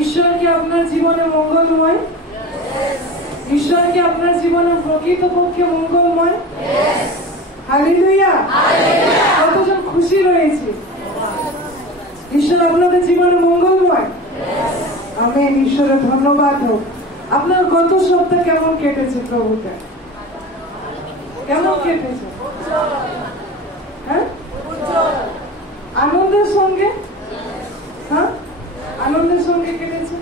ঈশ্বর কি আপনার জীবনে মঙ্গলময়? ঈশ্বর কি আপনার জীবনে প্রকৃতপক্ষে মঙ্গলময়? হালেলুয়া! কতজন খুশি রয়েছে? ঈশ্বর আপনাদের জীবনে মঙ্গলময়। আমেন। ঈশ্বরের ধন্যবাদ হোক। আপনার গত সপ্তাহ কেমন কেটেছে প্রভুতে? কেমন কেটেছে? হ্যাঁ, আনন্দের সঙ্গে। হ্যাঁ, আনন্দের সঙ্গে কেটেছে।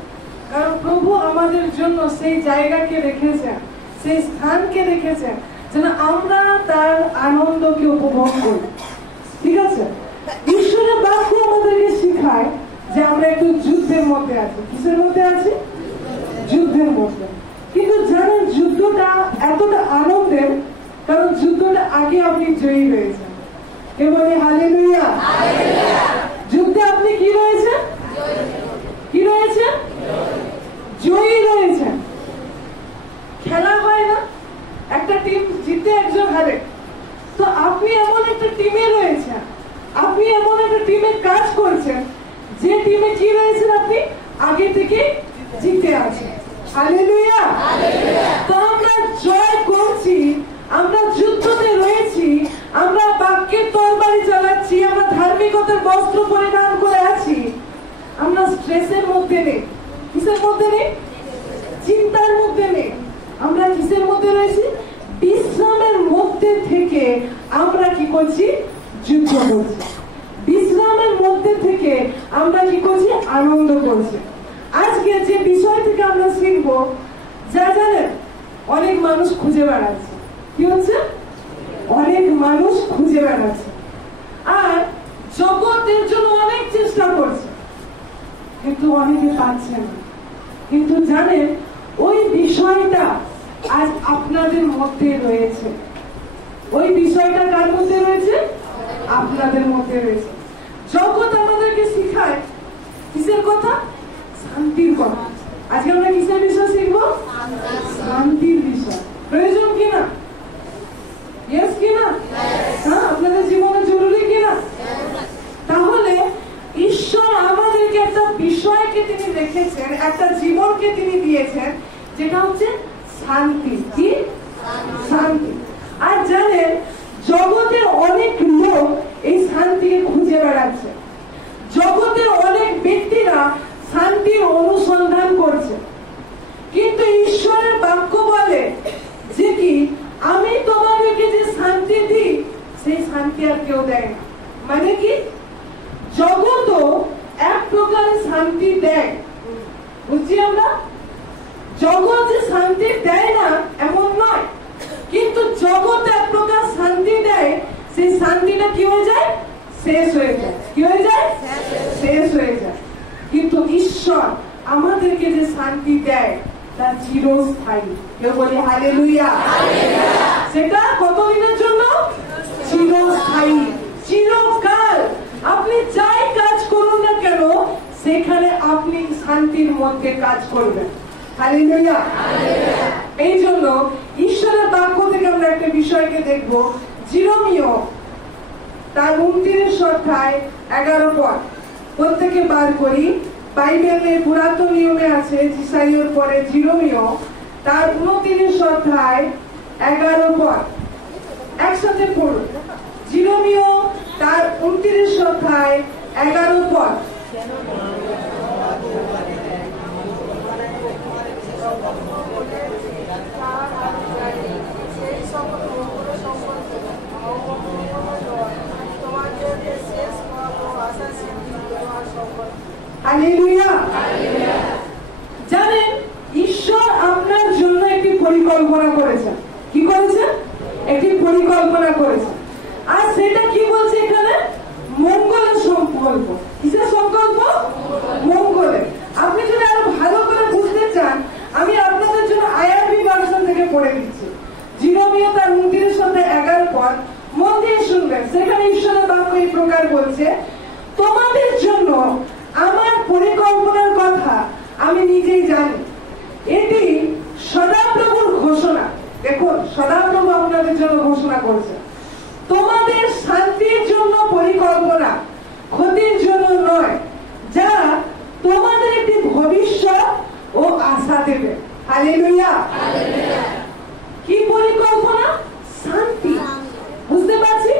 কারণ প্রভু আমাদের জন্য সেই জায়গাকে রেখেছেন, সেই স্থানকে রেখেছেন যেন আমরা তার আনন্দকে উপভোগ করি। ঠিক আছে? ঈশ্বরের বাক্য আমাদেরকে শেখায় যে আমরা একটু যুদ্ধের মধ্যে আছি। কিসের মধ্যে আছি? যুদ্ধের মধ্যে। কিন্তু জানেন যুদ্ধটা এতটা আনন্দের, কারণ যুদ্ধটা আগে আপনি জয়ী হয়েছেন। কে বলে হালেলুয়া? যুদ্ধে আপনি কি রয়েছেন? কি রয়েছেন? জয়ী রয়েছেন। খেলা হয় না, একটা টিম জিতে একজন হারে, তো আপনি এমন একটা টিমে রয়েছেন, আপনি এমন একটা টিমে কাজ করছেন যে টিমে কি রয়েছেন? আপনি আগে থেকে জিতে আছেন। হালেলুয়া! তো আমরা জয় করছি, আমরা যুদ্ধতে রয়েছি, আমরা বাক্যের তরবারি চালাচ্ছি, আমরা ধার্মিকতার বস্ত্র পরিধান করে আছি। আমরা স্ট্রেসের মধ্যে নেই। কিসের মধ্যে নেই? চিন্তার মধ্যে নেই। আমরা কিসের মধ্যে রয়েছি? বিশ্রামের মধ্যে থেকে আমরা কি করছি? যুদ্ধ করছি। বিশ্রামের মধ্যে থেকে আমরা কি করছি? আনন্দ করছি। আজকে যে বিষয় থেকে আমরা শিখবো, যা জানেন অনেক মানুষ খুঁজে বেড়াচ্ছে। কি হচ্ছে? অনেক মানুষ খুঁজে বেড়াচ্ছে আর জগতের জন্য অনেক চেষ্টা করছে, কিন্তু অনেকে পাচ্ছে না। কিন্তু জানেন ওই বিষয়টা আজ আপনাদের মধ্যে রয়েছে। ওই বিষয়টা কার মধ্যে রয়েছে? আপনাদের মধ্যে রয়েছে। জগৎ আমাদেরকে শিখায় কিসের কথা? শান্তির কথা। আজকে আমরা কিসের বিষয় শিখবো? শান্তির বিষয়। প্রয়োজন কিনা? ইয়েস কিনা? হ্যাঁ, আপনাদের জীবনে জরুরি কিনা? তাহলে ঈশ্বর আমাদেরকে একটা বিষয়কে তিনি রেখেছেন, একটা জীবনকে তিনি দিয়েছেন, যেটা হচ্ছে শান্তি। কি? শান্তি। আর জানেন জগতের অনেক লোক এই শান্তিকে খুঁজে বেড়াচ্ছে। জগতের অনেক ব্যক্তিরা শান্তির অনুসন্ধান করছে, কিন্তু ঈশ্বরের বাক্য বলে যে কি, আমি তোমাদেরকে যে শান্তি দিই সেই শান্তি আর কেউ দেয় না। মানে কি? জগৎও এক প্রকার শান্তি দেয়, বুঝছি আমরা। জগৎ যে শান্তি দেয় না এমন নয়, কিন্তু জগৎ এক প্রকার শান্তি দেয়, সেই শান্তিটা কি হয়ে যায়? শেষ হয়ে যায়। কি হয়ে যায়? শেষ হয়ে যায়। কিন্তু ঈশ্বর আমাদেরকে যে শান্তি দেয় তা চিরস্থায়ী। কেউ বলে হালেলুয়া! সেটা কতদিনের জন্য? চিরস্থায়ী, চিরকাল। আপনি যাই কাজ করুন না কেন, সেখানে আপনি শান্তির মধ্যে কাজ করবেন। হালেলুয়া! এই জন্য ঈশ্বরের বাক্য থেকে আমরা একটা বিষয়কে দেখবো। জিরোমীয় তার 29 অধ্যায় 11 পদ। প্রত্যেকে বার করি। বাইবেলের পুরাতন নিয়মে আছে যিশাইয়ার পরে জিরোমীয় তার 29 অধ্যায় 11 পদ। একসাথে পড়ুন। জিরোমীয় তার 29 অধ্যায় 11 পদ। হালেলুয়া! জানেন ঈশ্বর আপনার জন্য একটি পরিকল্পনা করেছেন। কি করেছেন? একটি পরিকল্পনা করেছেন। আর সেটা কি বলছে এখানে? মঙ্গলের সংকল্প। কিসের সংকল্প? মঙ্গলের। আপনি যদি আরো ভালো করে বুঝতে চান, আমি আপনাদের জন্য আইআরবি ভার্সন থেকে পড়ে দিচ্ছি। জিরোমীয় তার 29 অধ্যায় 11 পদ। মন দিয়ে শুনবেন। সেখানে ঈশ্বরের বাক্য এই প্রকার বলছে, তোমাদের জন্য আমার পরিকল্পনার কথা আমি নিজেই জানি। এটি সদাপ্রভুর ঘোষণা। দেখুন, সদাপ্রভু আপনাদের জন্য ঘোষণা করছে, তোমাদের শান্তির জন্য পরিকল্পনা, ক্ষতির জন্য নয়, যা তোমাদের একটি ভবিষ্যৎ আশা দেবে। হালেলুয়া। কি পরিকল্পনা? শান্তি। বুঝতে পারছি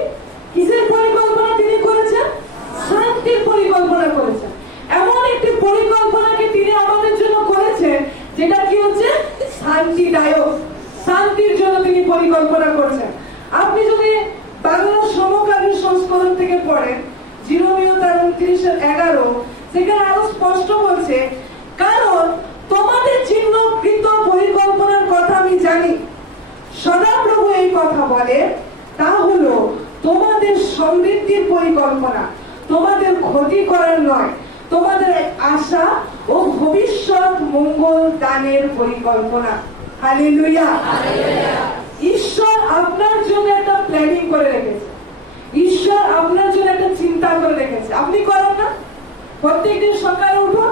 কিসের পরিকল্পনা তিনি করেছেন? শান্তির পরিকল্পনা করেছেন। এমন একটি পরিকল্পনাকে তিনি আমাদের জন্য করেছেন যেটা কি হচ্ছে শান্তিদায়ক। শান্তির জন্য তিনি পরিকল্পনা করছেন। আপনি যদি বাংলা সমকালীন সংস্করণ থেকে পড়েন জিরোমীয় ৩:11, সেখানে আরো স্পষ্ট বলছে, কারণ তোমাদের চিহ্নকৃত পরিকল্পনার কথা আমি জানি। সদাপ্রভু এই কথা বলে, তা হলো তোমাদের সমৃদ্ধির পরিকল্পনা, তোমাদের ক্ষতি করার নয়, তোমাদের আশা ও ভবিষ্যৎ মঙ্গল দানের পরিকল্পনা। হালেলুয়া। ঈশ্বর আপনার জন্য একটা প্ল্যানিং করে রেখেছে। ঈশ্বর আপনার জন্য একটা চিন্তা করে রেখেছে। আপনি করেন না? প্রত্যেকদিন সকালে উঠুন,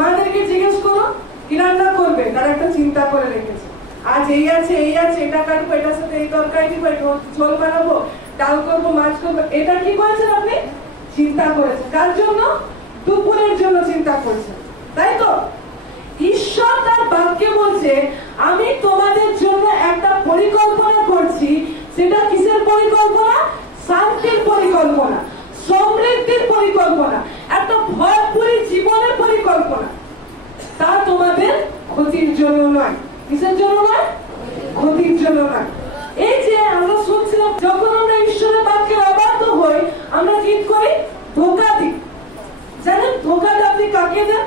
মাদেরকে জিজ্ঞেস করুন কি রান্না করবে, তারা একটা চিন্তা করে রেখেছে। আজ এই আছে, এই আছে, এটা কাটবো, এটার সাথে এই তরকারি দিব, ঝোল বানাবো, ডাল করবো, মাছ করবো। এটা কি করেছেন আপনি? চিন্তা করেছেন। কার জন্য? দুপুরের জন্য চিন্তা করছেন, তাই তো? ঈশ্বর তার বাক্যে বলছে, আমি তোমাদের জন্য একটা পরিকল্পনা করছি। সেটা কিসের পরিকল্পনা? শান্তির পরিকল্পনা, সমৃদ্ধির পরিকল্পনা, একটা ভরপুরি জীবনের পরিকল্পনা। তা তোমাদের ক্ষতির জন্য নয়। কিসের জন্য নয়? ক্ষতির জন্য নয়। এই যে আমরা শুনছিলাম, যখন আমরা ঈশ্বরের বাক্যে অবাধ্য হই, আমরা কি করি? ধোঁকা দিই। জানেন ধোঁকাটা আপনি কাকে দেন?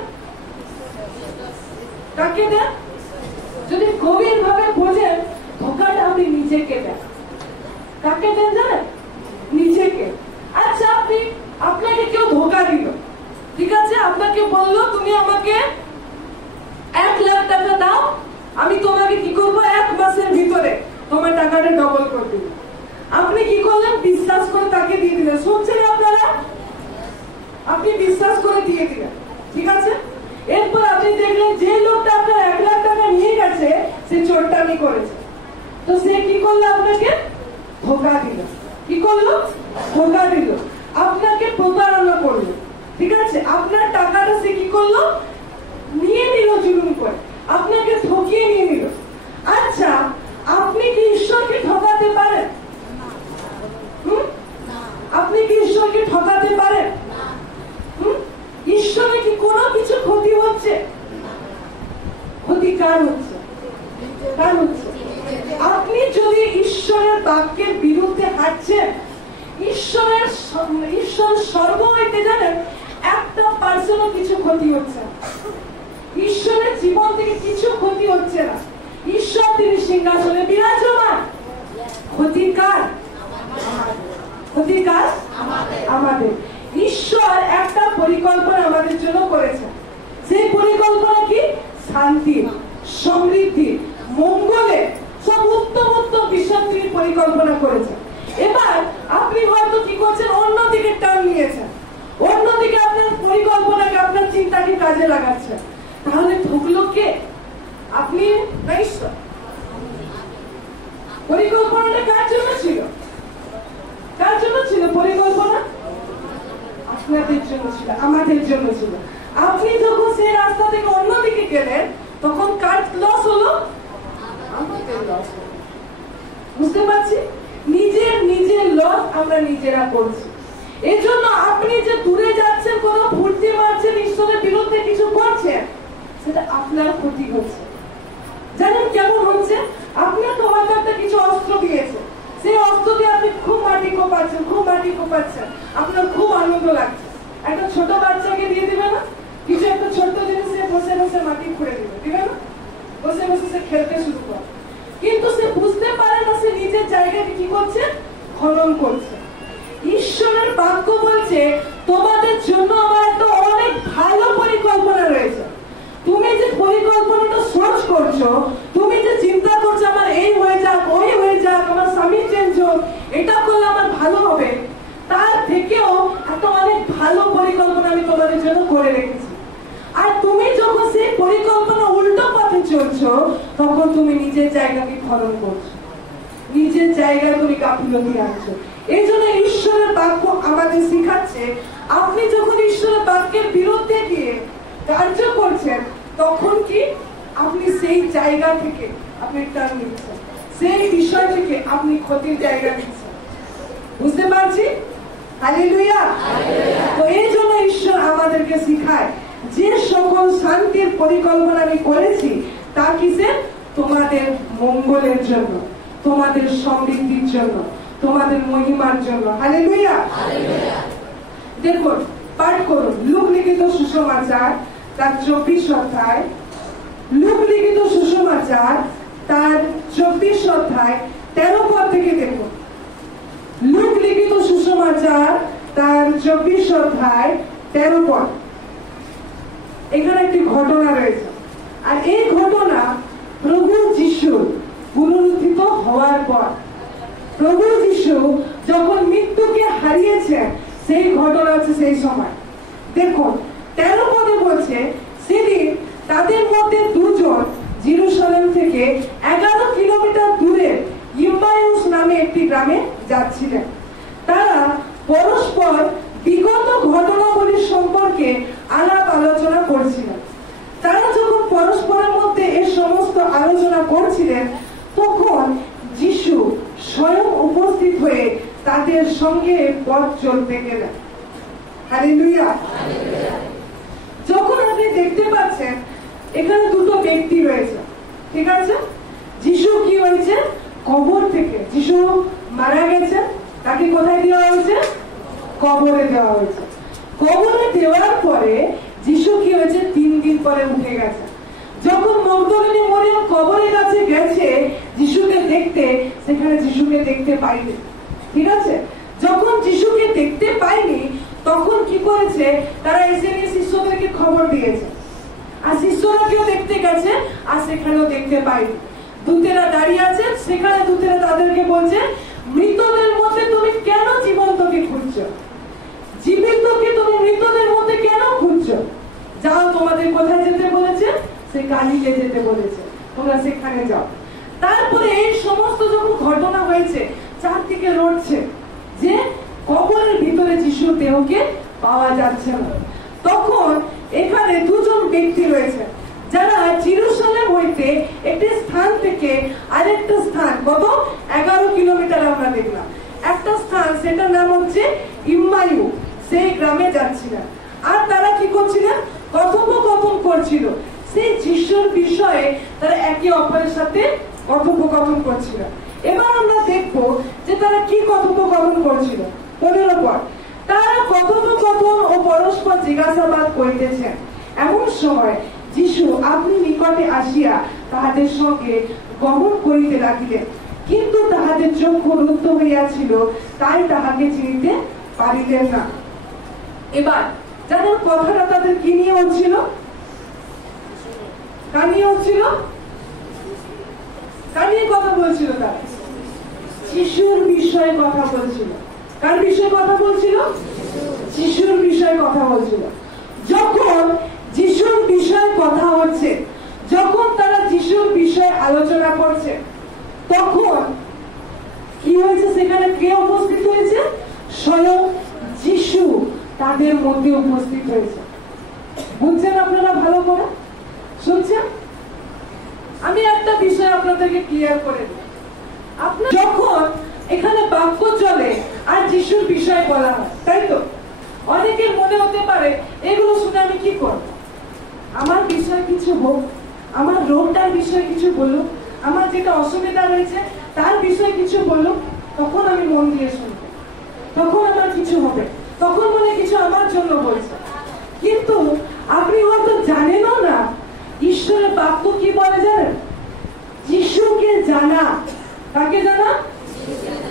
কাকে দেন? যদি গভীর ভাবে বোঝেন, ধোঁকাটা আপনি নিজেকে দেন। কাকে দেন জানেন? নিজেকে। আচ্ছা, আপনাকে কেউ ধোঁকা দিল, ঠিক আছে? আপনাকে বললো তুমি আমাকে 1 লাখ টাকা দাও, আমি তোমাকে কি করবো 1 মাসের ভিতরে তোমার টাকাটা ডবল করে দিব। আপনি কি করলেন? বিশ্বাস করে তাকে দিয়ে দিলেন। শুনছেন আপনারা? আপনি বিশ্বাস করে দিয়ে দিলেন, ঠিক আছে? এরপর আপনি দেখলেন যে লোকটা আপনার 1 লাখ টাকা নিয়ে গেছে সে চোরটামি করেছে। তো সে কি করলো? আপনাকে ধোঁকা দিল। কি করলো? ধোঁকা দিল, আপনাকে প্রতারণা করলো, ঠিক আছে? আপনার টাকাটা সে কি করলো? নিয়ে নিল, জুলুম করে আপনাকে ঠকিয়ে নিয়ে নিল। আচ্ছা, আপনি কি ঈশ্বরকে ঠকাতে পারেন? আপনি কি ঈশ্বরকে ঠকাতে পারেন? ঈশ্বরের কি কোনো কিছু ক্ষতি হচ্ছে? ক্ষতি কার হচ্ছে? কার হচ্ছে? আপনি যদি ঈশ্বরের বাক্যের বিরুদ্ধে হাঁটছেন, ঈশ্বর সর্বহইতে জানেন 1% কিছু ক্ষতি হচ্ছে না। ঈশ্বরের জীবন থেকে কিছু ক্ষতি হচ্ছে না। ঈশ্বর তিনি সিংহাসনে বিরাজমান। ক্ষতি কার? ক্ষতি কার? আমাদের। ঈশ্বর একটা পরিকল্পনা আমাদের জন্য করেছেন। সেই পরিকল্পনা কি? শান্তি, সমৃদ্ধি, মঙ্গলে, সব উত্তম উত্তম বিষয় তিনি পরিকল্পনা করেছেন। এবার আপনি হয়তো কি করছেন? অন্যদিকে টার্ন নিয়েছেন, অন্যদিকে আপনার পরিকল্পনাকে, আপনার চিন্তাকে কাজে লাগাচ্ছেন। তাহলে ঠকলো কে? আপনি না ঈশ্বর? পরিকল্পনাটা কার জন্য ছিল? কার জন্য ছিল পরিকল্পনা? আপনাদের জন্য ছিল, আমাদের জন্য ছিল। আপনি যখন সেই রাস্তা থেকে অন্যদিকে গেলেন, তখন কার লস হলো? আমাদের লস হলো। বুঝতে পারছি? নিজের লস আমরা নিজেরা করছি। এই জন্য আপনি যে দূরে যাচ্ছেন, কোন ফুর্তি মারছেন, ঈশ্বরের বিরুদ্ধে কিছু করছেন, সেটা আপনার ক্ষতি হচ্ছে। জানেন কেমন হচ্ছে? আপনাকে হয়তো একটা কিছু অস্ত্র দিয়েছে, সেই অস্ত্র দিয়ে আপনি খুব মাটি কোপাচ্ছেন, খুব মাটি কোপাচ্ছেন, আপনার খুব আনন্দ লাগছে। একটা ছোট বাচ্চাকে দিয়ে দিবে না কিছু একটা ছোট্ট জিনিস, সে বসে বসে মাটি খুঁড়ে দিবে না? বসে বসে সে খেলতে শুরু করে, কিন্তু সে বুঝতে পারে না সে নিজের জায়গাকে কি করছে? খনন করছে। ঈশ্বরের বাক্য বলছে, তোমাদের জন্য আমার একটা অনেক ভালো পরিকল্পনা রয়েছে। তুমি যে পরিকল্পনাটা সোচ করছো, তুমি যে চিন্তা করছো আমার এই হয়ে যাক, ওই হয়ে যাক, আমার স্বামী চেঞ্জ হোক, এটা করলে আমার ভালো হবে, তার থেকেও একটা অনেক ভালো পরিকল্পনা আমি তোমাদের জন্য করে রেখেছি। আর তুমি যখন সেই পরিকল্পনা উল্টো পথে চলছো, তখন তুমি নিজের জায়গাকে খনন করছো, নিজের জায়গায় তুমি গাফিলতি আনছো। এই জন্য ঈশ্বরের বাক্য আমাদের শিখাচ্ছে, আপনি যখন ঈশ্বরের বাক্যের বিরুদ্ধে গিয়ে কার্য করছেন, তখন কি আপনি সেই জায়গা থেকে আপনি টার্ন নিচ্ছেন, সেই বিষয় থেকে আপনি ক্ষতির জায়গা নিচ্ছেন। বুঝতে পারছি? হালেলুয়া। তো এই জন্য ঈশ্বর আমাদেরকে শিখায় যে সকল শান্তির পরিকল্পনা আমি করেছি তা কিসের? তোমাদের মঙ্গলের জন্য, তোমাদের সমৃদ্ধির জন্য, তোমাদের মহিমার জন্য। হালেলুয়া। দেখুন, পাঠ করুন লূক লিখিত সুসমাচার তার 24 অধ্যায়, লূক লিখিত সুসমাচার তার 24 অধ্যায় 13 পদ থেকে দেখুন। লূক লিখিত সুসমাচার তার 24 অধ্যায় 13 পদ। এখানে একটি ঘটনা রয়েছে, আর এই ঘটনা প্রভু যিশু পুনরুত্থিত হওয়ার পর, প্রভু যিশু যখন মৃত্যুকে হারিয়েছেন সেই ঘটনা হচ্ছে সেই সময়। দেখুন 13 পদে বলছে, সেদিন তাদের মধ্যে দুজন জেরুজালেম থেকে 11 কিলোমিটার দূরে ইম্মাউস নামে একটি গ্রামে যাচ্ছিলেন। তারা পরস্পর বিগত ঘটনাবলী সম্পর্কে আলাপ আলোচনা করছিলেন। তারা যখন পরস্পরের মধ্যে এর সমস্ত আলোচনা করছিলেন, তখন যিশু স্বয়ং উপস্থিত হয়ে তাদের সঙ্গে পথ চলতে গেলেন। হালেলুয়া। যখন আপনি দেখতে পাচ্ছেন এখানে দুটো ব্যক্তি রয়েছে, ঠিক আছে? যিশু কি হয়েছে? কবর থেকে যিশু মারা গেছে, তাকে কোথায় দেওয়া হয়েছে? কবরে দেওয়া হয়েছে। কবরে দেওয়ার পরে যিশু কি হয়েছে? 3 দিন পরে উঠে গেছে। যখন মগদলিনী মরিয়ম কবরের কাছে গেছে যিশুকে দেখতে, সেখানে যিশুকে দেখতে পাইনি, ঠিক আছে? যখন যিশুকে দেখতে পাইনি, তখন কি করেছে? তারা এসে নিয়ে শিষ্যদেরকে খবর দিয়েছে, আর শিষ্যরা কেউ দেখতে গেছে, আর সেখানেও দেখতে পাইনি। দূতেরা দাঁড়িয়ে আছে, সেখানে দূতেরা তাদেরকে বলছে, মৃতদের মধ্যে তুমি কেন জীবন্তকে খুঁজছো? জীবিতকে তুমি মৃতদের মধ্যে কেন খুঁজছো? যাও, তোমাদের কোথায় যেতে বলেছে? সে গালিলে যেতে বলেছে, তোমরা সেখানে যাও। তারপরে এই সমস্ত যখন ঘটনা হয়েছে, চারদিকে রটছে যে কবরের ভিতরে যিশুর দেহকে পাওয়া যাচ্ছে না। তখন এখানে দুজন ব্যক্তি রয়েছে যারা জেরুজালেম হইতে একটি স্থান থেকে আরেকটা স্থান, কত 11 কিলোমিটার আমরা দেখলাম, একটা স্থান, সেটার নাম হচ্ছে ইম্মাউস, সেই গ্রামে যাচ্ছিলেন। আর তারা কি করছিলেন? কথোপকথন করছিল। সেই যিশুর বিষয়ে তারা একে অপরের সাথে কথোপকথন করছিল। এবার আমরা দেখব যে তারা কি কথোপকথন করছিল। 15 পদ, তারা কথোপকথন ও পরস্পর জিজ্ঞাসাবাদ করিতেছেন। এমন সময় যিশু আপনি নিকটে আসিয়া তাহাদের সঙ্গে গমন করিতে লাগিলেন, কিন্তু তাহাদের চক্ষু রুদ্ধ হইয়াছিল, তাই তাহাকে চিনিতে পারিলেন না। এবার যাদের কথাটা তাদের কি নিয়ে হচ্ছিল? কার নিয়ে হচ্ছিল? কার নিয়ে কথা বলছিল? তারা যিশুর বিষয়ে কথা বলছিল। কার বিষয়ে কথা বলছিল? যিশুর বিষয়ে কথা বলছিল। যখন যিশুর বিষয়ে কথা হচ্ছে, যখন তারা যিশুর বিষয়ে আলোচনা করছে, তখন কি হয়েছে? সেখানে কে উপস্থিত হয়েছে? স্বয়ং যিশু তাদের মধ্যে উপস্থিত হয়েছে। বুঝছেন আপনারা? ভালো করে শুনছেন? আমি একটা বিষয় আপনাদেরকে ক্লিয়ার করে দিই। আপনার যখন এখানে বাক্য চলে আর যিশুর বিষয় বলা হয়, তাই তো অনেকের মনে হতে পারে এগুলো শুনে আমি কি করব? আমার বিষয় কিছু হোক, আমার রোগটার বিষয়ে কিছু বলুক, আমার যেটা অসুবিধা রয়েছে তার বিষয়ে কিছু বলুক, তখন আমি মন দিয়ে শুনবো, তখন আমার কিছু হবে, তখন মনে কিছু আমার জন্য বলছে। কিন্তু আপনি হয়তো জানেনও না ঈশ্বরের বাক্য কি বলে জানেন? যিশুকে জানা। কাকে জানা?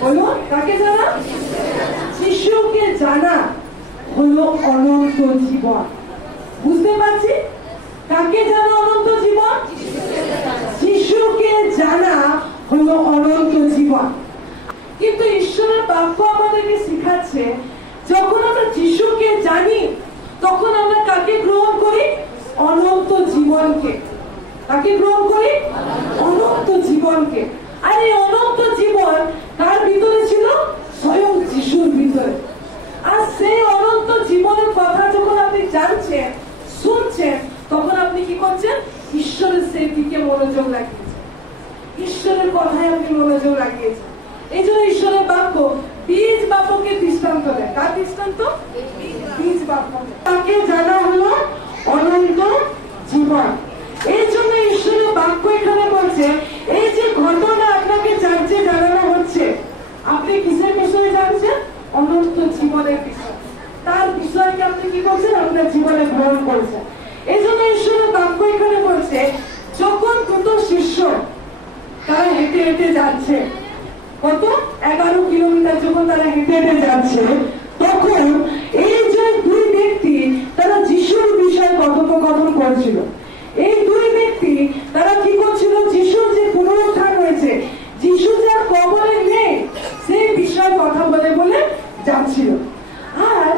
বলো, কাকে জানা? যিশুকে জানা হলো অনন্ত জীবন। বুঝতে পারছি? কাকে জানা অনন্ত জীবন? যিশুকে জানা হলো অনন্ত জীবন। কিন্তু ঈশ্বরের বাক্য আমাদেরকে শিখাচ্ছে, যখন আমরা যিশুকে জানি, তখন আমরা কাকে গ্রহণ করি? অনন্ত জীবনকে। কাকে গ্রহণ করি? অনন্ত জীবনকে। আর এই অনন্ত জীবন কার ভিতরে ছিল? স্বয়ং যিশুর ভিতরে। আর সেই অনন্ত জীবনের কথা যখন আপনি জানছেন, শুনছেন, তখন আপনি কি করছেন? ঈশ্বরের সেই দিকে মনোযোগ লাগিয়েছেন, ঈশ্বরের কথায় আপনি মনোযোগ লাগিয়েছেন। এই জন্য ঈশ্বরের বাক্য বীজ বাপকে দৃষ্টান্ত দেয়। কার দৃষ্টান্ত? বীজ বাপকে। তাকে জানা হলো অনন্ত জীবন। এই জন্য ঈশ্বরের বাক্য এখানে বলছে, এই যে ঘটনা আপনাকে জানতে জানানো হচ্ছে, আপনি কিসের বিষয়ে জানছেন? অনন্ত জীবনের বিষয়। তার বিষয়কে আপনি কি করছেন? আপনার জীবনে গ্রহণ করছেন। এই জন্য ঈশ্বরের বাক্য এখানে বলছে, যখন দুটো শিষ্য তারা হেঁটে হেঁটে যাচ্ছে, কত 11 কিলোমিটার যখন তারা হেঁটে হেঁটে যাচ্ছে, তখন এই যে দুই ব্যক্তি তারা যিশুর বিষয়ে কথোপকথন করছিল। এই দুই ব্যক্তি তারা কি করছিল? যিশুর যে পুনরুত্থান হয়েছে, যিশু যে কবরে নেই, সেই বিষয়ে কথা বলে বলে যাচ্ছিল। আর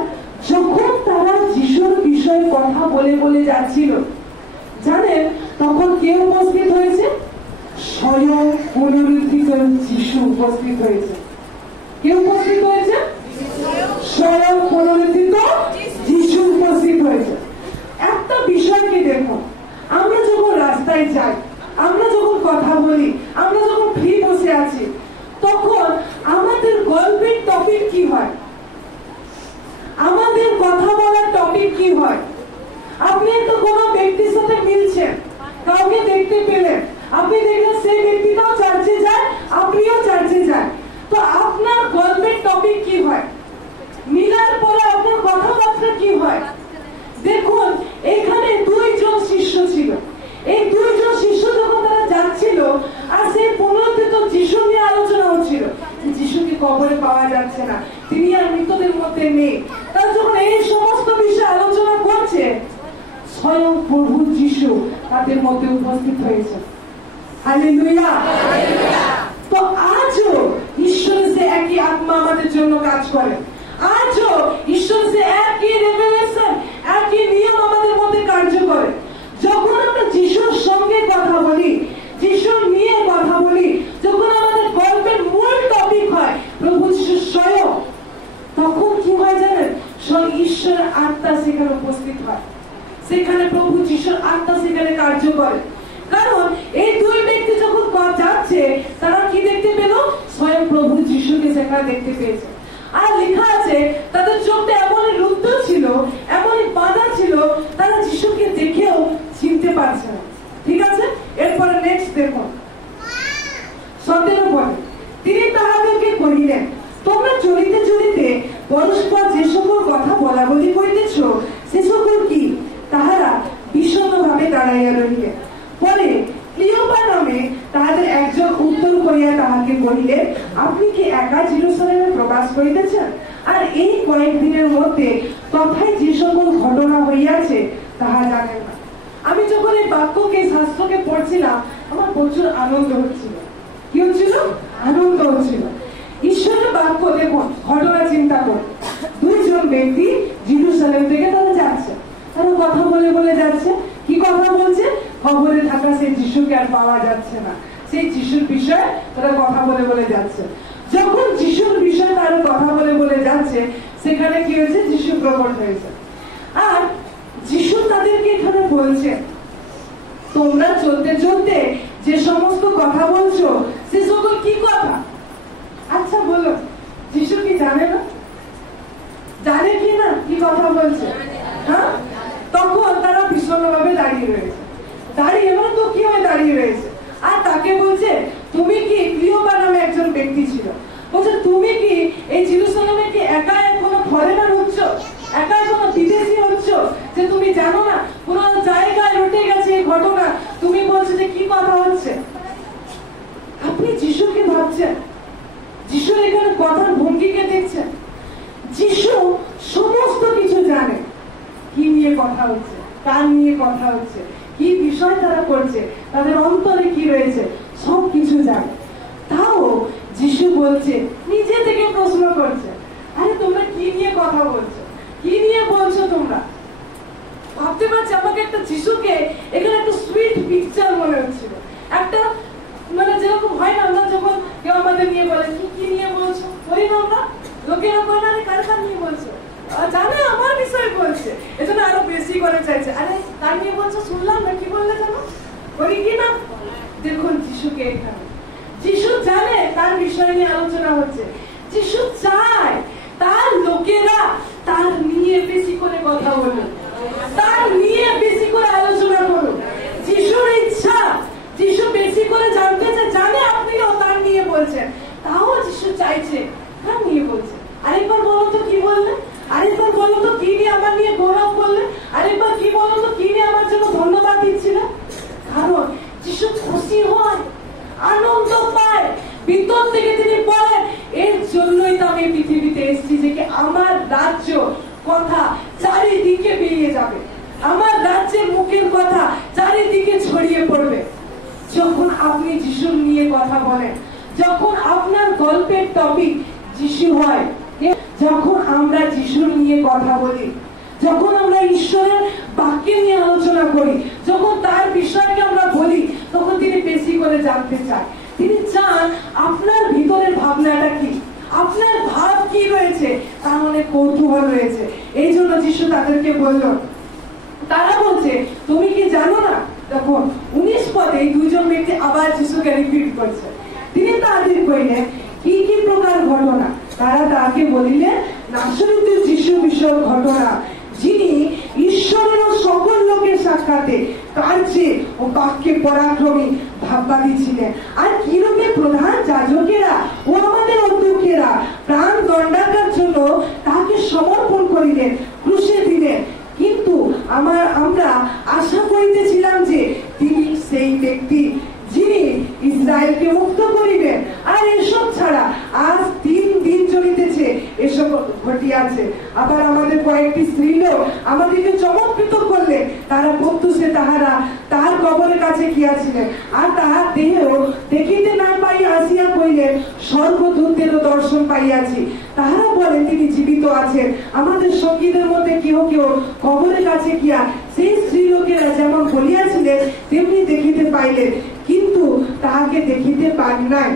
যখন তারা যিশুর বিষয়ে কথা বলে বলে যাচ্ছিল, জানেন তখন কে উপস্থিত হয়েছে? স্বয়ং পুনরুত্থিত যিশু উপস্থিত হয়েছে। কে উপস্থিত হয়েছে? স্বয়ং পুনরুত্থিত যিশু উপস্থিত হয়েছে। একটা বিষয়কে দেখো, আমরা যখন রাস্তায় যাই, আমরা যখন কথা বলি, আমরা যখন ফ্রি বসে আছি, তখন আমাদের গল্পের টপিক কি হয়? আমাদের কথা বলার টপিক কি হয়? আপনি তো কোনো ব্যক্তির সাথে মিলছেন, কাউকে দেখতে পেলেন, আপনি দেখলেন সেই ব্যক্তিটাও চার্চে যায়, আপনিও চার্চে যান, তো আপনার গল্পের টপিক কি হয়? মিলার পরে আপনার কথাবার্তা কি হয়? দেখুন, এখানে দুইজন শিষ্য ছিল। এই দুইজন শিষ্য যখন তারা যাচ্ছিল, আর সেই পুনরুত্থিত যিশু নিয়ে আলোচনা হচ্ছিল, যিশুকে কবরে পাওয়া যাচ্ছে না, তিনি আর মৃতদের মধ্যে নেই। তারা যখন এই সমস্ত বিষয়ে আলোচনা করছে, স্বয়ং প্রভু যিশু তাদের মধ্যে উপস্থিত হয়েছে। হালেলুয়া। তো আজও ঈশ্বরের সে একই আত্মা আমাদের জন্য কাজ করে। আজও ঈশ্বর সে একই রেভেলেশন, একই নিয়ম আমাদের মধ্যে কার্য করে। যখন আমরা যিশুর সঙ্গে কথা বলি, যিশুর নিয়ে কথা বলি, যখন আমাদের গল্পের মূল টপিক হয় প্রভু যিশু স্বয়ং, তখন কি হয় জানেন? স্বয়ং ঈশ্বরের আত্মা সেখানে উপস্থিত হয়, সেখানে প্রভু যিশুর আত্মা সেখানে কার্য করে। কারণ এই দুই ব্যক্তি যখন যাচ্ছে, তারা কি দেখতে পেল? স্বয়ং প্রভু যিশুকে সেখানে দেখতে পেয়েছে। আর লেখা আছে, তাদের চোখটা এমনই রুদ্ধ ছিল, এমনই বাঁধা ছিল, তারা যিশুকে দেখেও চিনতে পারছে না। ঠিক আছে, এরপরে নেক্সট দেখুন 17 পরে, তিনি তাহাদেরকে কহিলেন, তোমরা চলিতে চলিতে পরস্পর যে সকল কথা বলা বলি করিতেছ, সে সকল কি? তাহারা বিষণ্ণভাবে দাঁড়াইয়া রহিলেন। পরে ক্লিওপা নামে তাহাদের একজন উত্তর করিয়া তাহাকে কহিলেন, আপনি কি একা জেরুজালেমে প্রবাস করিতেছেন, আর এই কয়েকদিনের মধ্যে তথায় যে সকল ঘটনা হইয়াছে তাহা জানেন না? আমি যখন এই বাক্যকে, শাস্ত্রকে পড়ছিলাম, আমার প্রচুর আনন্দ হচ্ছিল। কি হচ্ছিল? আনন্দ হচ্ছিল। ঈশ্বরের বাক্য দেখুন, ঘটনা চিন্তা করুন। দুইজন ব্যক্তি জেরুজালেম থেকে তারা যাচ্ছে, তারা কথা বলে বলে যাচ্ছে। কি কথা বলছে? খবরে থাকা সেই যিশুকে আর পাওয়া যাচ্ছে না, সেই যিশুর বিষয়ে তারা কথা বলে বলে যাচ্ছে। যখন যিশুর বিষয়ে তারা কথা বলে বলে যাচ্ছে, সেখানে কি হয়েছে? যিশু প্রকট হয়েছে। আর যিশু তাদেরকে এখানে বলছে, তোমরা চলতে চলতে যে সমস্ত কথা বলছো, সে সকল কি কথা? আচ্ছা বলো, যিশু কি জানে না? জানে কি না কি কথা বলছে? হ্যাঁ, তখন তারা ভীষণভাবে দাঁড়িয়ে রয়েছে, দাঁড়িয়ে মানে তো কি হয় দাঁড়িয়ে রয়েছে। আর তাকে বলছে, তুমি কি? ক্লিওপা নামে একজন ব্যক্তি ছিল, বলছে তুমি কি এই জেরুজালেমে কি একা এখনো ফরেনার হচ্ছ, একা এখনো বিদেশি হচ্ছ, যে তুমি জানো না কোন জায়গায় রটে গেছে এই ঘটনা, তুমি বলছো যে কি কথা হচ্ছে? আপনি যিশুকে ভাবছেন, যিশুর এখানে কথার ভঙ্গিকে দেখছেন। যিশু সমস্ত কিছু জানে, কি নিয়ে কথা হচ্ছে, কার নিয়ে কথা হচ্ছে, কি বিষয় তারা করছে, তাদের অন্তরে কি রয়েছে, সব কিছু জানে। তাও যিশু বলছে, নিজে থেকে প্রশ্ন করছে, আরে তোমরা কি নিয়ে কথা বলছো, কি নিয়ে বলছো তোমরা? ভাবতে পারছি, আমাকে একটা যিশুকে এখানে একটা সুইট পিকচার মনে হচ্ছিল। একটা মানে যেরকম হয় না, আমরা যখন কেউ আমাদের নিয়ে বলে কি নিয়ে বলছো, বলি না আমরা, লোকেরা বলে আরে কার নিয়ে বলছো, জানে আমার বিষয় বলছে, এজন্য আরো বেশি করে চাইছে, আরে কার নিয়ে বলছো শুনলাম না, কি বললে জানো? বলি কি এখানে। যিশু জানে তার বিষয় নিয়ে আলোচনা হচ্ছে। যিশু চায় তার লোকেরা তার নিয়ে বেশি করে কথা বলুন, তার নিয়ে বেশি করে আলোচনা করুন। যিশুর ইচ্ছা, যিশু বেশি করে জানতে চায়, জানে আপনিও তার নিয়ে বলছেন, তাও যিশু চাইছে তার নিয়ে বলছে। আরেকবার বলো তো কি বললে, আরেকবার বলো তো কি নিয়ে আমার নিয়ে গৌরব করলে, আরেকবার কি বলো তো কি নিয়ে আমার জন্য ধন্যবাদ দিচ্ছিল। কারণ যিশু খুশি হয়, আনন্দ পায়, ভিতর থেকে তিনি বলেন এর জন্যই তো আমি পৃথিবীতে এসেছি, যে আমার রাজ্য কথা চারিদিকে বেরিয়ে যাবে, আমার রাজ্যের মুখের কথা চারিদিকে ছড়িয়ে পড়বে। যখন আপনি যিশুর নিয়ে কথা বলেন, যখন আপনার গল্পের টপিক যিশু হয়, যখন আমরা যিশুর নিয়ে কথা বলি, যখন আমরা ঈশ্বরের বাক্য নিয়ে আলোচনা করি, যখন তার বিষয়কে আমরা বলি, তখন তিনি বেশি করে জানতে চায়। তিনি চান আপনার ভিতরের ভাবনাটা কি, আপনার ভাব কি রয়েছে, তার মনে কৌতূহল রয়েছে। এই জন্য যিশু তাদেরকে বলল, তারা বলছে তুমি কি জানো না। তখন 19 পদে এই দুজন ব্যক্তি আবার যিশুকে রিপিট করছে। তিনি তাদের কইলেন কি কি প্রকার ঘটনা। তারা তাকে বলিলেন নাসরীতের যিশু বিষয়ক ঘটনা, যিনি ঈশ্বরের ও সকল লোকের সাক্ষাতে কার্যে ও বাক্যে পরাক্রমী ভাববাদী ছিলেন, আর কিরূপে প্রধান যাজকেরা ও আমাদের অধ্যক্ষেরা প্রাণ দণ্ডাকার জন্য তাকে সমর্পণ করিলেন, ক্রুশে দিলেন। কিন্তু আমরা আশা করিতেছিলাম যে তিনি সেই ব্যক্তি যিনি ইসরায়েলকে মুক্ত করিবেন। আর এসব ছাড়া আজ 3 দিন চলিতেছে এসব ঘটিয়াছে। আবার আমাদের কয়েকটি স্ত্রীলোক আমাদেরকে চমৎকৃত করলে, তারা প্রত্যুষে তাহারা তাহার কবরের কাছে গিয়াছিলেন, আর তাহার দেহ দেখিতে না পাইয়া আসিয়া কইলেন স্বর্গদূতেরও দর্শন পাইয়াছি। তাহারা বলেন তিনি জীবিত আছেন। আমাদের সঙ্গীদের মধ্যে কেউ কেউ কবরের কাছে গিয়া সেই স্ত্রীলোকেরা যেমন বলিয়াছিলেন তেমনি দেখিতে পাইলেন, কিন্তু তাহাকে দেখিতে পান নাই।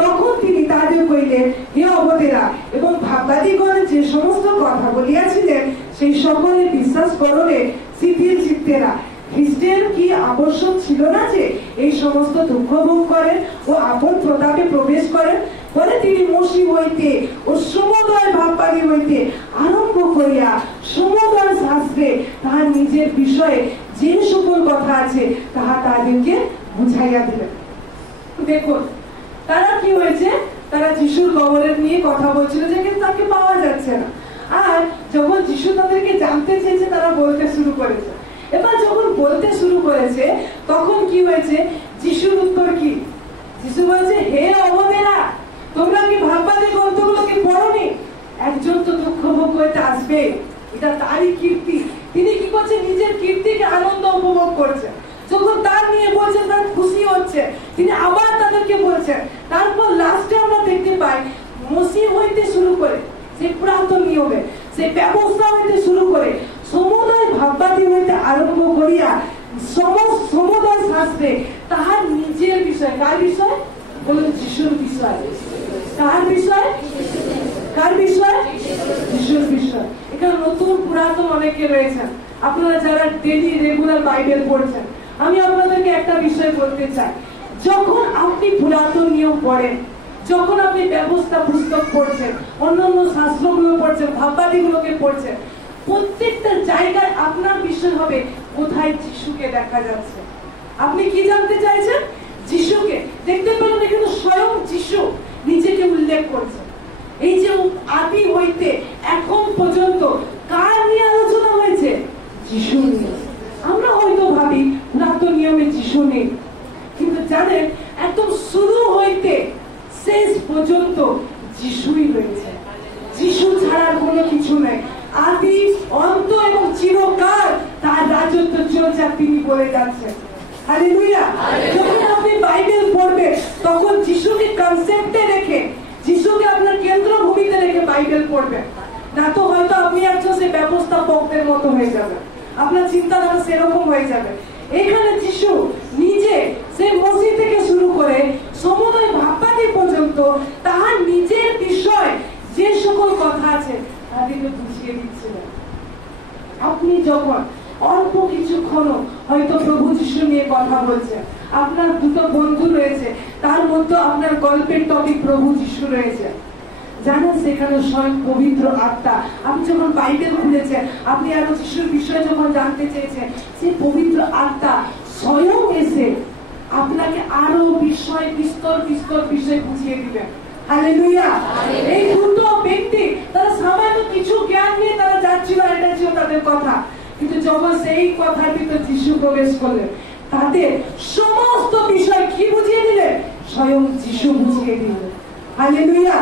তখন তিনি তাদের কইলেন হে অবদেরা এবং ভাববাদীগণ যে সমস্ত কথা বলিয়াছিলেন সেই সকলে বিশ্বাস করলে শিথিল চিত্তেরা। খ্রিস্টের কি আবশ্যক ছিল না যে এই সমস্ত দুঃখ ভোগ করেন ও আপন প্রতাপে প্রবেশ করেন। বলে তিনি মসি হইতে ও সমুদয় ভাববাদী হইতে আরম্ভ করিয়া সমুদয় শাস্ত্রে তাহার নিজের বিষয়ে যে সকল কথা আছে তাহা তাদেরকে বুঝাইয়া দিলেন। দেখুন তারা কি হয়েছে, তারা যিশুর কবরের নিয়ে কথা বলছিল যে কিন্তু তাকে পাওয়া যাচ্ছে না। আর যখন যিশু তাদেরকে জানতে চেয়েছে তারা বলতে শুরু করেছে। এবার যখন বলতে শুরু করেছে তখন কি হয়েছে, যিশুর উত্তর কি, যিশু বলছে হে অবদেরা তোমরা কি ভাববাদী গ্রন্থগুলোকে পড়োনি? একজন তো দুঃখ ভোগ করতে আসবে, এটা তারই কীর্তি। তিনি কি করছে, নিজের কীর্তিকে আনন্দ উপভোগ করছে। যখন তার নিয়ে বলছেন তার খুশি হচ্ছে, তিনি আবার তাদেরকে বলছেন। তারপর লাস্টে আমরা দেখতে পাই মসি হইতে শুরু করে সেই পুরাতন নিয়মে সেই ব্যবস্থা হইতে শুরু করে সমুদয় ভাববাদী হইতে আরম্ভ করিয়া সমুদয় শাস্ত্রে তাহার নিজের বিষয়, কার বিষয় বলুন, যিশুর বিষয়। কার বিষয়, কার বিষয়, যিশুর বিষয়। এখানে নতুন পুরাতন অনেকে রয়েছেন, আপনারা যারা ডেইলি রেগুলার বাইবেল পড়ছেন, আমি আপনাদেরকে একটা বিষয় বলতে চাই। যখন আপনি পুরাতন নিয়ম পড়েন, যখন আপনি ব্যবস্থা পুস্তক পড়ছেন, অন্যান্য শাস্ত্রগুলো পড়ছেন, ভাববাদীগুলোকে পড়ছেন, প্রত্যেকটা জায়গায় আপনার বিষয় হবে কোথায় যিশুকে দেখা যাচ্ছে। আপনি কি জানতে চাইছেন, যিশুকে দেখতে পেলেন, কিন্তু স্বয়ং যিশু নিজেকে উল্লেখ করছে। এই যে আদি হইতে এখন পর্যন্ত কার নিয়ে আলোচনা হয়েছে, যিশু নিয়ে। আমরা হয়তো ভাবি পুরাতন নিয়মে যিশু নেই, কিন্তু জানেন একদম শুরু হইতে শেষ পর্যন্ত যিশুই রয়েছে। যিশু ছাড়া কোনো কিছু নেই। আদি অন্ত এবং চিরকাল তার রাজত্ব চলছে, তিনি বলে যাচ্ছেন। হালেলুয়া। যখন আপনি বাইবেল পড়বেন তখন যিশুকে কনসেপ্টে রেখে, যিশুকে আপনার কেন্দ্রভূমিতে রেখে বাইবেল পড়বেন, না তো হয়তো আপনি একজন সেই ব্যবস্থাপকদের মতো হয়ে যাবেন, আপনার চিন্তাধারা সেরকম হয়ে যাবে। এখানে যিশু নিজে সেই মসজিদ থেকে শুরু করে সমুদয় ভাববাদী পর্যন্ত তাহার নিজের বিষয় যে সকল কথা আছে তাদেরকে বুঝিয়ে দিচ্ছিলেন। আপনি যখন অল্প কিছুক্ষণ হয়তো প্রভু যিশু নিয়ে কথা বলছেন, আপনার দুটো বন্ধু রয়েছে, তার মধ্যে আপনার গল্পের টপিক প্রভু যিশু রয়েছে। জানেন সেখানে স্বয়ং পবিত্র আত্মা, আপনি যখন বাইবেল খুলেছেন, আপনি আরো যিশুর বিষয়ে যখন জানতে চেয়েছেন, সেই পবিত্র আত্মা স্বয়ং এসে আপনাকে আরো বিষয় বিস্তর বিস্তর বিষয় বুঝিয়ে দিবেন। হালেলুয়া। এই দুটো ব্যক্তি তারা সামান্য কিছু জ্ঞান নিয়ে তারা যাচ্ছিল, এটা ছিল তাদের কথা, কিন্তু যখন সেই কথার ভিতর যিশু প্রবেশ করলেন, তাদের সমস্ত বিষয় কি বুঝিয়ে দিলেন? স্বয়ং যিশু বুঝিয়ে দিলেন। হালেলুয়া।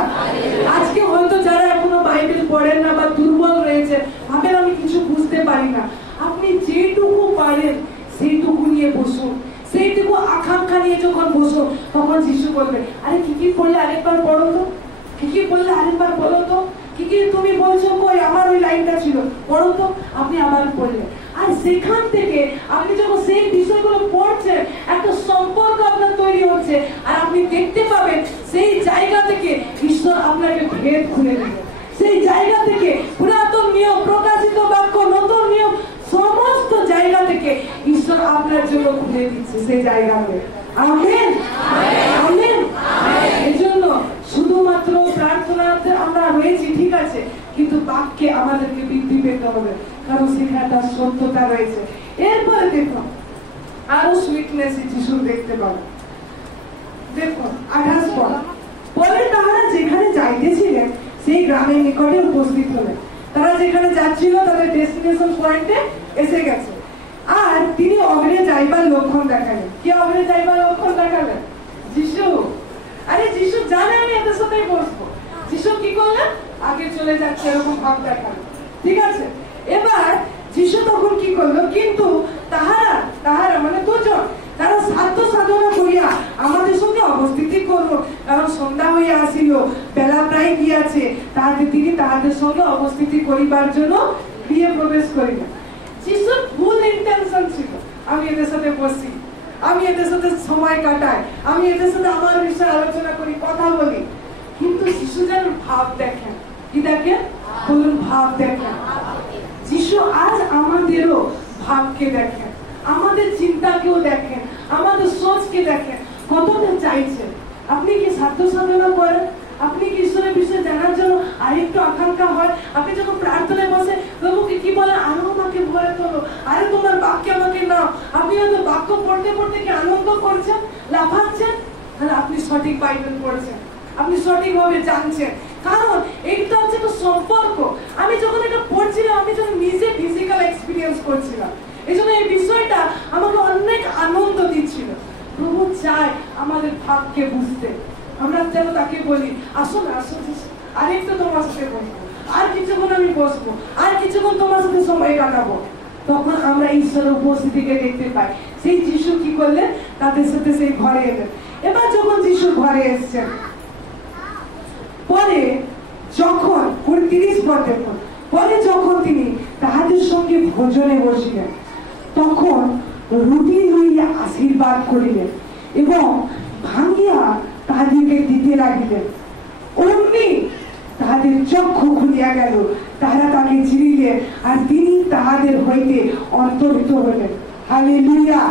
আজকে হয়তো যারা এখনো বাইবেল পড়েন না বা দুর্বল রয়েছে, ভাবেন আমি কিছু বুঝতে পারি না, আপনি যেটুকু পারেন সেইটুকু নিয়ে বসুন, সেইটুকু আকাঙ্ক্ষা নিয়ে যখন বসুন, তখন যিশু বলবে, আরে কি কি পড়লে আরেকবার পড়ো তো, কি কি বললে আরেকবার বলো তো, কি কি তুমি বলছো, কই আমার ওই লাইনটা ছিল, পড়ো তো। আপনি আবার পড়লেন, আর সেখান থেকে আপনি যখন সেই বিষয়গুলো পড়ছেন, একটা সম্পর্ক আপনার তৈরি হচ্ছে, আর আপনি দেখতে পাবেন সেই জায়গা থেকে ঈশ্বর আপনাকে ভেদ খুলে দেবে। সেই জায়গা থেকে পুরাতন নিয়ম, প্রকাশিত বাক্য, নতুন নিয়ম, সমস্ত জায়গা থেকে ঈশ্বর আপনার জন্য খুলে দিচ্ছে সেই জায়গাতে। Amen, amen. এজন্য শুধুমাত্র প্রার্থনাতে আমরা রয়েছি, ঠিক আছে, কিন্তু বাক্যে আমাদেরকে বৃদ্ধি পেতে হবে, কারণ সেখানে তার সত্যতা রয়েছে। এরপরে দেখুন আরো সুইটনেস যিশু দেখতে পাবো। দেখুন 28 পদ, পরে তাহারা যেখানে যাইতেছিলেন সেই গ্রামের নিকটে উপস্থিত হলেন। তারা যেখানে যাচ্ছিল তাদের ডেস্টিনেশন পয়েন্টে এসে গেছে, আর তিনি অগ্রে যাইবার লক্ষণ দেখালেন। কি অগ্রে যাইবার লক্ষণ দেখালেন? যিশু, আরে যিশু জানে আমি এদের সাথেই বসবো, যিশু কি করলেন? আগে চলে যাচ্ছে, এরকম ভাব দেখালেন, ঠিক আছে। এবার যিশু তখন কি করলো? কিন্তু তাহারা মানে দুজন, তারা সাধ্য সাধনা করিয়া আমাদের সঙ্গে অবস্থিতি করবো, কারণ সন্ধ্যা হইয়া আসিল, বেলা প্রায় গিয়াছে, তিনি তাহাদের সঙ্গে অবস্থিতি করিবার জন্য গৃহে প্রবেশ করিলেন। যিশুর ভুল ইন্টেনশন ছিল, আমি এদের সাথে বসি, আমি এদের সাথে সময় কাটাই, আমি এদের সাথে আমার বিষয়ে আলোচনা করি, কথা বলি, কিন্তু যিশু যেন ভাব দেখেন। কি দেখেন? বলুন, ভাব দেখেন। যিশু আজ আমাদেরও ভাবকে দেখেন, আমাদের চিন্তাকেও দেখেন, আমাদের সোচকে দেখেন, কতটা চাইছেন। আপনি কি সাধ্য সাধনা করেন? আপনি কি ঈশ্বরের বিষয়ে জানার জন্য আরেকটু আকাঙ্ক্ষা হয়? আপনি যখন প্রার্থনায় বসে প্রভুকে কি বলে, আরো আমাকে ভরে তোলো, আরে তোমার বাক্যে আমাকে নাও। আপনি হয়তো বাক্য পড়তে পড়তে কি আনন্দ করছেন, লাফাচ্ছেন, তাহলে আপনি সঠিক বাইবেল পড়ছেন, আপনি সঠিকভাবে জানছেন। কারণ এটা হচ্ছে একটা সম্পর্ক। আমি যখন এটা পড়ছিলাম, আমি যখন নিজে ফিজিক্যাল এক্সপিরিয়েন্স করছিলাম, এই জন্য এই বিষয়টা আমাকে অনেক আনন্দ দিচ্ছিল। প্রভু চায় আমাদের ভাবকে বুঝতে। আমরা যেন তাকে বলি, আসুন আসুন, আরেকটু তোমার সাথে বসবো, আর কিছুক্ষণ আমি বসবো, আর কিছুক্ষণ তোমার সাথে সময় কাটাবো। তখন আমরা ঈশ্বরের উপস্থিতিকে দেখতে পাই। সেই যিশু কি করলেন? তাদের সাথে সেই ঘরে এলেন। এবার যখন যিশু ঘরে এসছেন, পরে যখন 30 পদ দেখুন, পরে যখন তিনি তাহাদের সঙ্গে ভোজনে বসিলেন, তখন রুটি লইয়া আশীর্বাদ করিলেন এবং ভাঙিয়া তাহাদিকে দিতে লাগিলেন। অমনি তাহাদের চক্ষু খুলিয়া গেল, তাহারা তাকে চিনিলেন, আর তিনি তাহাদের হইতে অন্তর্হিত হলেন। হালেলুয়া।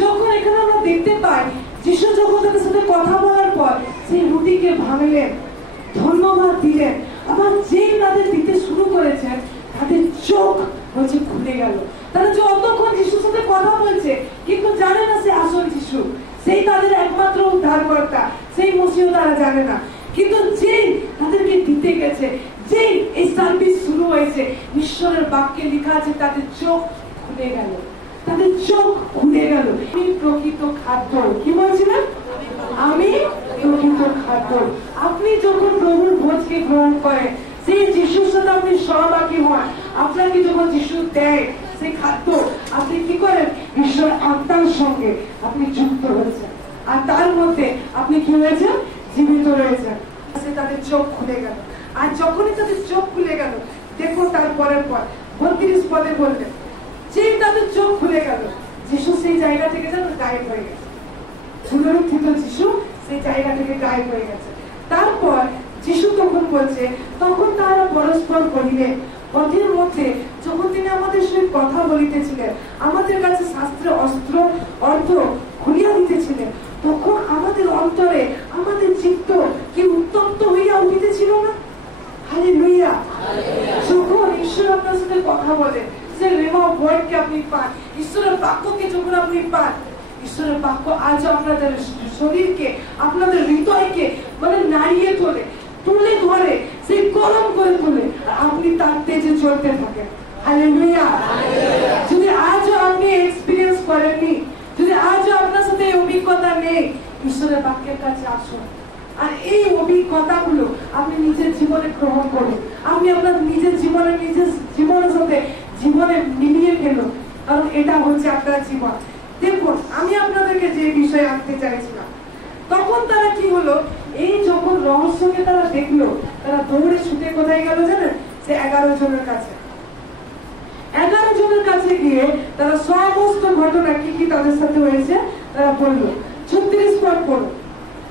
যখন এখানে আমরা দেখতে পাই, যিশু যখন তাদের সাথে কথা বলার পর সেই রুটিকে ভাঙলেন, ধন্যবাদ দিলেন, আবার যেই তাদের দিতে শুরু করেছেন, তাদের চোখ হচ্ছে খুলে গেল। তারা যে অতক্ষণ যিশুর সাথে কথা বলছে, কিন্তু জানে না সে আসল যিশু, সেই তাদের একমাত্র উদ্ধারকর্তা, সেই মসিহ তারা জানে না। কিন্তু যেই তাদেরকে দিতে গেছে, যেই এই সার্ভিস শুরু হয়েছে, ঈশ্বরের বাক্যে লেখা আছে তাদের চোখ খুলে গেল, তাদের চোখ খুলে গেল। আমি প্রকৃত খাদ্য, কি বলছিলেন? আমি প্রকৃত খাদ্য। আপনি যখন প্রভুর ভোজকে গ্রহণ করেন, সেই যিশুর সাথে আপনি সহভাগী হন, আপনাকে যখন যিশু দেয় সেই খাদ্য, আপনি কি করেন? ঈশ্বর আত্মার সঙ্গে আপনি যুক্ত হয়েছেন, আর তার মধ্যে আপনি কি হয়েছেন? জীবিত রয়েছেন। তাদের চোখ খুলে গেল, আর যখনই তাদের চোখ খুলে গেল, দেখো তারপরের পর 32 পদে বললেন, যেই তাদের চোখ খুলে গেল, যিশু সেই জায়গা থেকে যেন গায়েব হয়ে গেছে। পুনরুত্থিত যিশু সেই জায়গা থেকে গায়েব হয়ে গেছে। তারপর যিশু তখন বলছে, তখন তারা পরস্পর কহিলেন, পথের মধ্যে যখন তিনি আমাদের সঙ্গে কথা বলিতেছিলেন, আমাদের কাছে শাস্ত্রে অর্থ খুলিয়া দিতেছিলেন, তখন আমাদের অন্তরে আমাদের চিত্ত কি উত্তপ্ত হইয়া উঠিতেছিল না? হালেলুয়া। যখন ঈশ্বর আপনার সাথে কথা বলে, যে রেমা ওয়ার্ডকে আপনি পান, ঈশ্বরের বাক্যকে যখন আপনি পান, ঈশ্বরের বাক্য আজ আপনাদের শরীরকে, আপনাদের হৃদয়কে মানে নাড়িয়ে তোলে, তুলে ধরে, সে গরম করে তোলে, আর আপনি তার তেজে চলতে থাকেন। হালেলুয়া। যদি আজও আপনি এক্সপিরিয়েন্স করেননি, যদি আজও আপনার সাথে এই অভিজ্ঞতা নেই, ঈশ্বরের বাক্যের কাছে আসুন, আর এই অভিজ্ঞতাগুলো আপনি নিজের জীবনে গ্রহণ করুন। আপনি আপনার নিজের জীবনের সাথে জীবনে মিলিয়ে ফেলুন, কারণ এটা হচ্ছে আপনার জীবন। দেখুন, আমি আপনাদেরকে যে বিষয়ে আনতে চাইছিলাম, তখন তারা কি হলো, এই যখন রহস্যকে তারা দেখলো, তারা দৌড়ে ছুটে কোথায় গেল জানেন? সে 11 জনের কাছে। 11 জনের কাছে গিয়ে তারা সমস্ত ঘটনা কি কি তাদের সাথে হয়েছে তারা বললো। 36 পদ পড়ো,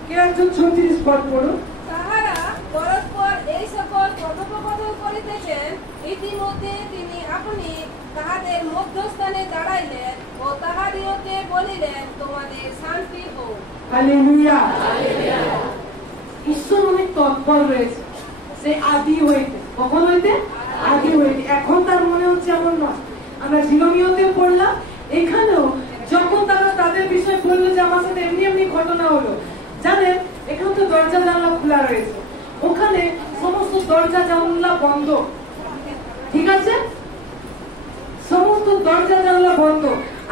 কে একজন 36 পদ পড়ো। তাহারা পরস্পর এই সকল কথোপকথন করিতেছেন, ইতিমধ্যে তিনি আপনি তাহাদের মধ্যস্থানে দাঁড়াইলেন ও তাহাদিওকে বলিলেন, তোমাদের শান্তি হোক। হালেলুয়া। ঈশ্বর অনেক তৎপর রয়েছে, সে আদি হইতে। কখন হইতে? আদি হইতে। এখন তার মনে হচ্ছে এমন নয়। আমরা জিরোমিওতে পড়লাম, এখানেও যখন তারা তাদের বিষয়ে বললো যে আমার সাথে এমনি এমনি ঘটনা হলো, জানেন এখানে তো দরজা জানলা খোলা রয়েছে, ওখানে সমস্ত দরজা জানলা বন্ধ। ঠিক আছে, সমস্ত দরজা জানলা বন্ধ।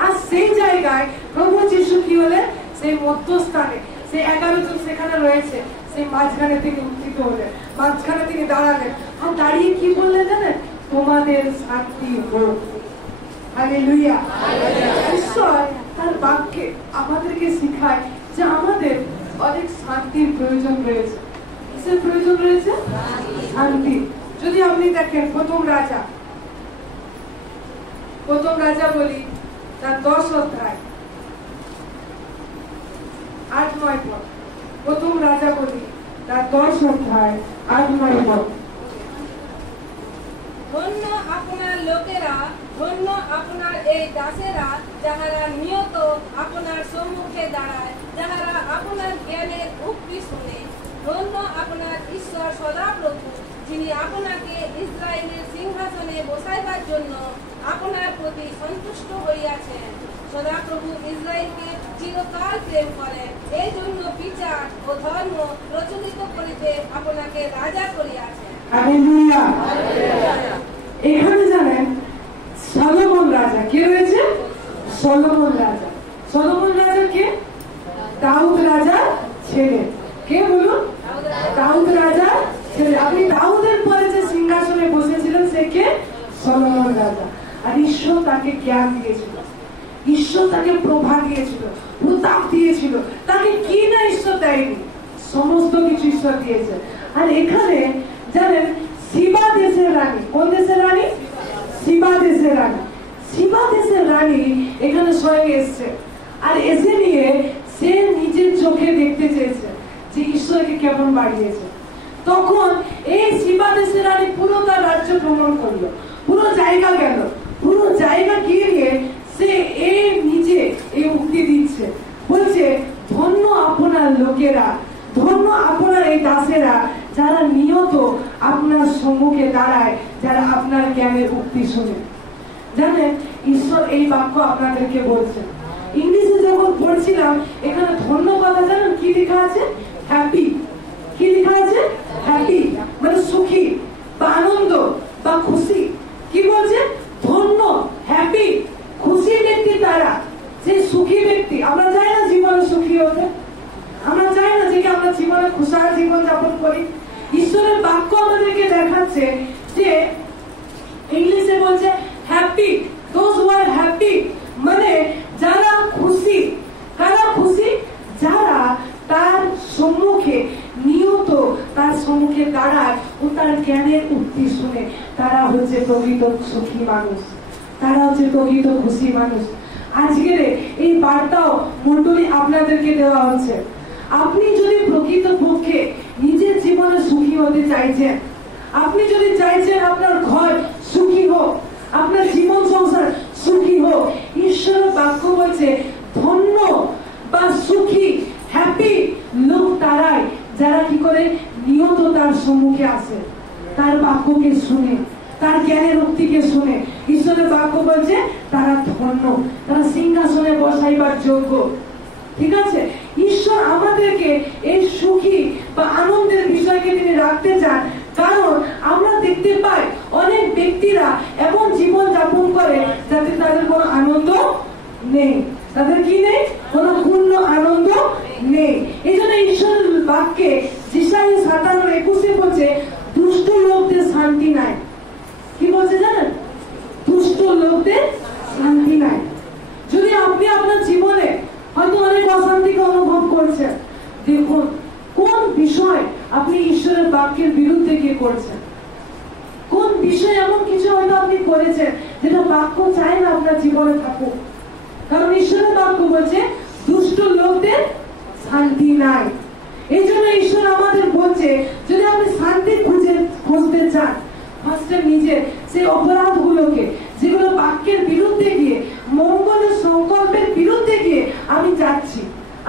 আর সেই জায়গায় প্রভু যিশু কি হলেন? সেই মধ্যস্থানে, সেই 11 জন সেখানে রয়েছে, সেই মাঝখানে তিনি উত্থিত হলেন, মাঝখানে তিনি দাঁড়ালেন, আর দাঁড়িয়ে কি বললেন জানেন? তোমাদের শান্তি হোক। হালেলুয়া। ঈশ্বর তার বাক্যে আমাদেরকে শিখায় যে আমাদের অনেক শান্তির প্রয়োজন রয়েছে। কিসের প্রয়োজন রয়েছে? শান্তি। যদি আপনি দেখেন প্রথম রাজা বলি, তার 10 অধ্যায় 8-9 পদ। প্রথম রাজা বলি তার 10 অধ্যায় 8-9 পদ। ধন্য আপনার লোকেরা, ধন্য আপনার এই দাসেরা, যাহারা নিয়ত আপনার সম্মুখে দাঁড়ায়, যাহারা আপনার জ্ঞানের উক্তি শুনে। ধন্য আপনার ঈশ্বর সদাপ্রভু, যিনি আপনাকে ইসরায়েলের সিংহাসনে বসাইবার জন্য আপনার প্রতি সন্তুষ্ট হইয়াছেন। সদাপ্রভু ইসরায়েলকে চিরকাল প্রেম করেন, এই জন্য বিচার ও ধর্ম প্রচলিত করিতে আপনাকে রাজা করিয়াছেন। হালেলুয়া। এখানে জানেন সলোমন রাজা কে রয়েছে? সলোমন রাজা। সলোমন রাজা কে? দাউদ রাজা ছেলে। কে বলুন? দাউদ রাজা ছেলে। আপনি দাউদের পরে যে সিংহাসনে বসেছিলেন সে কে? সলোমন রাজা। আর ঈশ্বর তাকে জ্ঞান দিয়েছিল, ঈশ্বর তাকে প্রভা দিয়েছিল, প্রতাপ দিয়েছিল, তাকে কি না ঈশ্বর দেয়নি, সমস্ত কিছু ঈশ্বর দিয়েছে। আর এখানে জানেন সিবা দেশের রানী, কোন দেশের রানী? সিবা দেশের রানী। সিবা দেশের রানী এখানে স্বয়ং এসছে, আর এসে নিয়ে সে নিজের চোখে দেখতে চেয়েছে যে ঈশ্বরকে কেমন বাড়িয়েছে। তখন এই সিবা দেশের রানী পুরো তার রাজ্য ভ্রমণ করলো, পুরো জায়গা গেল, পুরো জায়গা গিয়ে সে এই নিজে এই উক্তি দিচ্ছে, বলছে ধন্য আপনার লোকেরা, ধন্য আপনার এই দাসেরা, যারা নিয়ত আপনার সম্মুখে দাঁড়ায়, যারা আপনার জ্ঞানের উক্তি শুনে। জানেন ঈশ্বর এই বাক্য আপনাদেরকে বলছেন। ইংলিশে যখন পড়ছিলাম এখানে ধন্য কথা জানেন কি লেখা আছে? হ্যাপি। কি লেখা আছে? হ্যাপি, মানে সুখী বা আনন্দ বা খুশি। কি বলছে? ধন্য, হ্যাপি, খুশি ব্যক্তি তারা, যে সুখী ব্যক্তি। আমরা চাই না জীবনে সুখী হতে, আমরা চাই না যে আমরা জীবনে খুশাল জীবন যাপন করি। ঈশ্বরের বাক্য আমাদেরকে দেখাচ্ছে যে ইংলিশে বলছে happy, those who are happy, মানে যারা খুশি। কারা খুশি? যারা তার সম্মুখে নিয়ত তার সম্মুখে দাঁড়ায় ও তার জ্ঞানের উক্তি শুনে, তারা হচ্ছে প্রকৃত সুখী মানুষ, তারা হচ্ছে প্রকৃত খুশি মানুষ। আজকের এই বার্তাও মন্ডলী আপনাদেরকে দেওয়া হচ্ছে। আপনি যদি প্রকৃত পক্ষে নিজের জীবনে সুখী হতে চাইছেন, আপনি যদি চাইছেন আপনার ঘর সুখী হোক, আপনার জীবন সংসার সুখী হোক, ঈশ্বরের বাক্য বলছে ধন্য কি করে নিয়ত তার সম্মুখে আসে, তার বাক্যকে শুনে, তার জ্ঞানের উক্তিকে শুনে। ঈশ্বরের বাক্য বলছে তারা ধন্য, তারা সিংহাসনে বসাইবার যোগ্য। ঠিক আছে, ঈশ্বর আমাদেরকে এই সুখী বা আনন্দের বিষয়কে তিনি রাখতে চান, কারণ আমরা দেখতে পাই অনেক ব্যক্তিরা এমন জীবন যাপন করে যাতে তাদের কোনো আনন্দ নেই, তাদের কি নেই, কোনো পূর্ণ আনন্দ নেই। এই জন্য ঈশ্বরের বাক্যে যিশায়া 57:21 বলছে দুষ্ট লোকদের শান্তি নাই। কি বলছে জানেন? দুষ্ট লোকদের শান্তি নাই। যদি আপনি আপনার জীবনে হয়তো অনেক অশান্তিকে অনুভব করছেন, দেখুন কোন বিষয় আপনি ঈশ্বরের বাক্যের বিরুদ্ধে গিয়ে করছেন, কোন বিষয় এমন কিছু হয়তো আপনি করেছেন যেটা বাক্য চায় না আপনার জীবনে থাকুক। কারণ ঈশ্বরের বাক্য বলছে দুষ্ট লোকদের শান্তি নাই। এই জন্য ঈশ্বর আমাদের বলছে যদি আপনি শান্তি খুঁজতে চান, ফার্স্টে নিজের সেই অপরাধগুলোকে, যেগুলো বাক্যের বিরুদ্ধে গিয়ে, মঙ্গলের সংকল্পের বিরুদ্ধে গিয়ে আমি যাচ্ছি,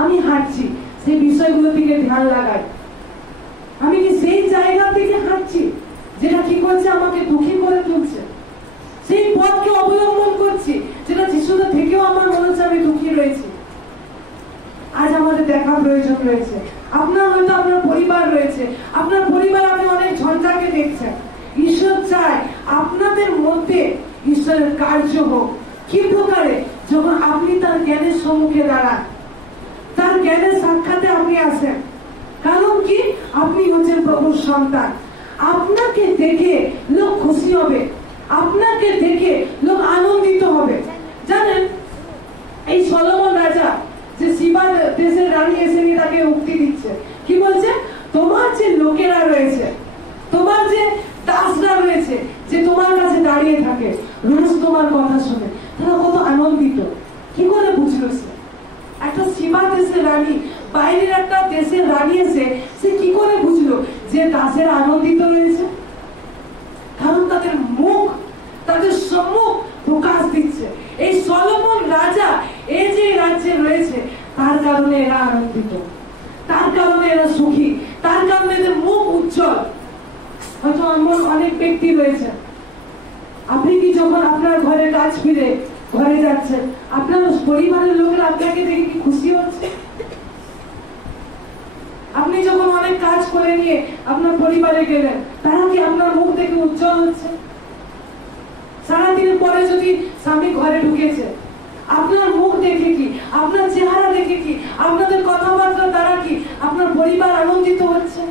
আমি হাঁটছি, সেই বিষয়গুলো দিকে ধ্যান লাগাই। আমি কি সেই জায়গা থেকে হাঁটছি যেটা কি করছে, আমাকে দুঃখী করে তুলছে? সেই পথকে অবলম্বন করছি যেটা যিশুদা থেকেও আমার মনে হচ্ছে আমি দুঃখী রয়েছি। আজ আমাদের দেখা প্রয়োজন রয়েছে। আপনার হয়তো আপনার পরিবার রয়েছে, আপনার পরিবার আপনি অনেক ঝঞ্ঝাকে দেখছেন। ঈশ্বর চায় আপনাদের মধ্যে ঈশ্বরের কার্য হোক। কি প্রকারে? যখন আপনি তার জ্ঞানের সম্মুখে দাঁড়ান, তার জ্ঞানের সাক্ষাতে আপনি আসেন। কারণ কি? আপনি হচ্ছেন প্রভুর সন্তান। আপনাকে দেখে লোক খুশি হবে, আপনাকে দেখে লোক আনন্দিত হবে। জানেন, এই সলোমন রাজা যে সিবা দেশের রানী এসে নিয়ে তাকে উক্তি দিচ্ছে, কি বলছে? তোমার যে লোকেরা রয়েছে, তোমার যে দাসরা রয়েছে, যে তোমার কাছে দাঁড়িয়ে থাকে রোজ তোমার কথা শুনে, তারা কত আনন্দিত। কি করে বুঝলো সে? একটা সিবা দেশের রানী, বাইরের একটা দেশের রানী এসে সে কি করে বুঝলো যে দাসেরা আনন্দিত রয়েছে? কারণ তাদের মুখ, তাদের সম্মুখ প্রকাশ দিচ্ছে এই সলোমন রাজা এই যে রাজ্যে রয়েছে, তার কারণে এরা আনন্দিত, তার কারণে এরা সুখী, তার কারণে এদের মুখ উজ্জ্বল। হয়তো এমন অনেক ব্যক্তি রয়েছে, আপনি কি যখন আপনার ঘরে কাজ ফিরে ঘরে যাচ্ছেন, আপনার পরিবারের লোকেরা আপনাকে দেখে কি খুশি হচ্ছে? আপনি যখন অনেক কাজ করে নিয়ে আপনার পরিবারে গেলেন, তারা কি আপনার মুখ দেখে উজ্জ্বল হচ্ছে? সারাদিনের পরে যদি স্বামী ঘরে ঢুকেছে, আপনার মুখ দেখে কি, আপনার চেহারা দেখে কি, আপনাদের কথাবার্তা দ্বারা কি আপনার পরিবার আনন্দিত হচ্ছে?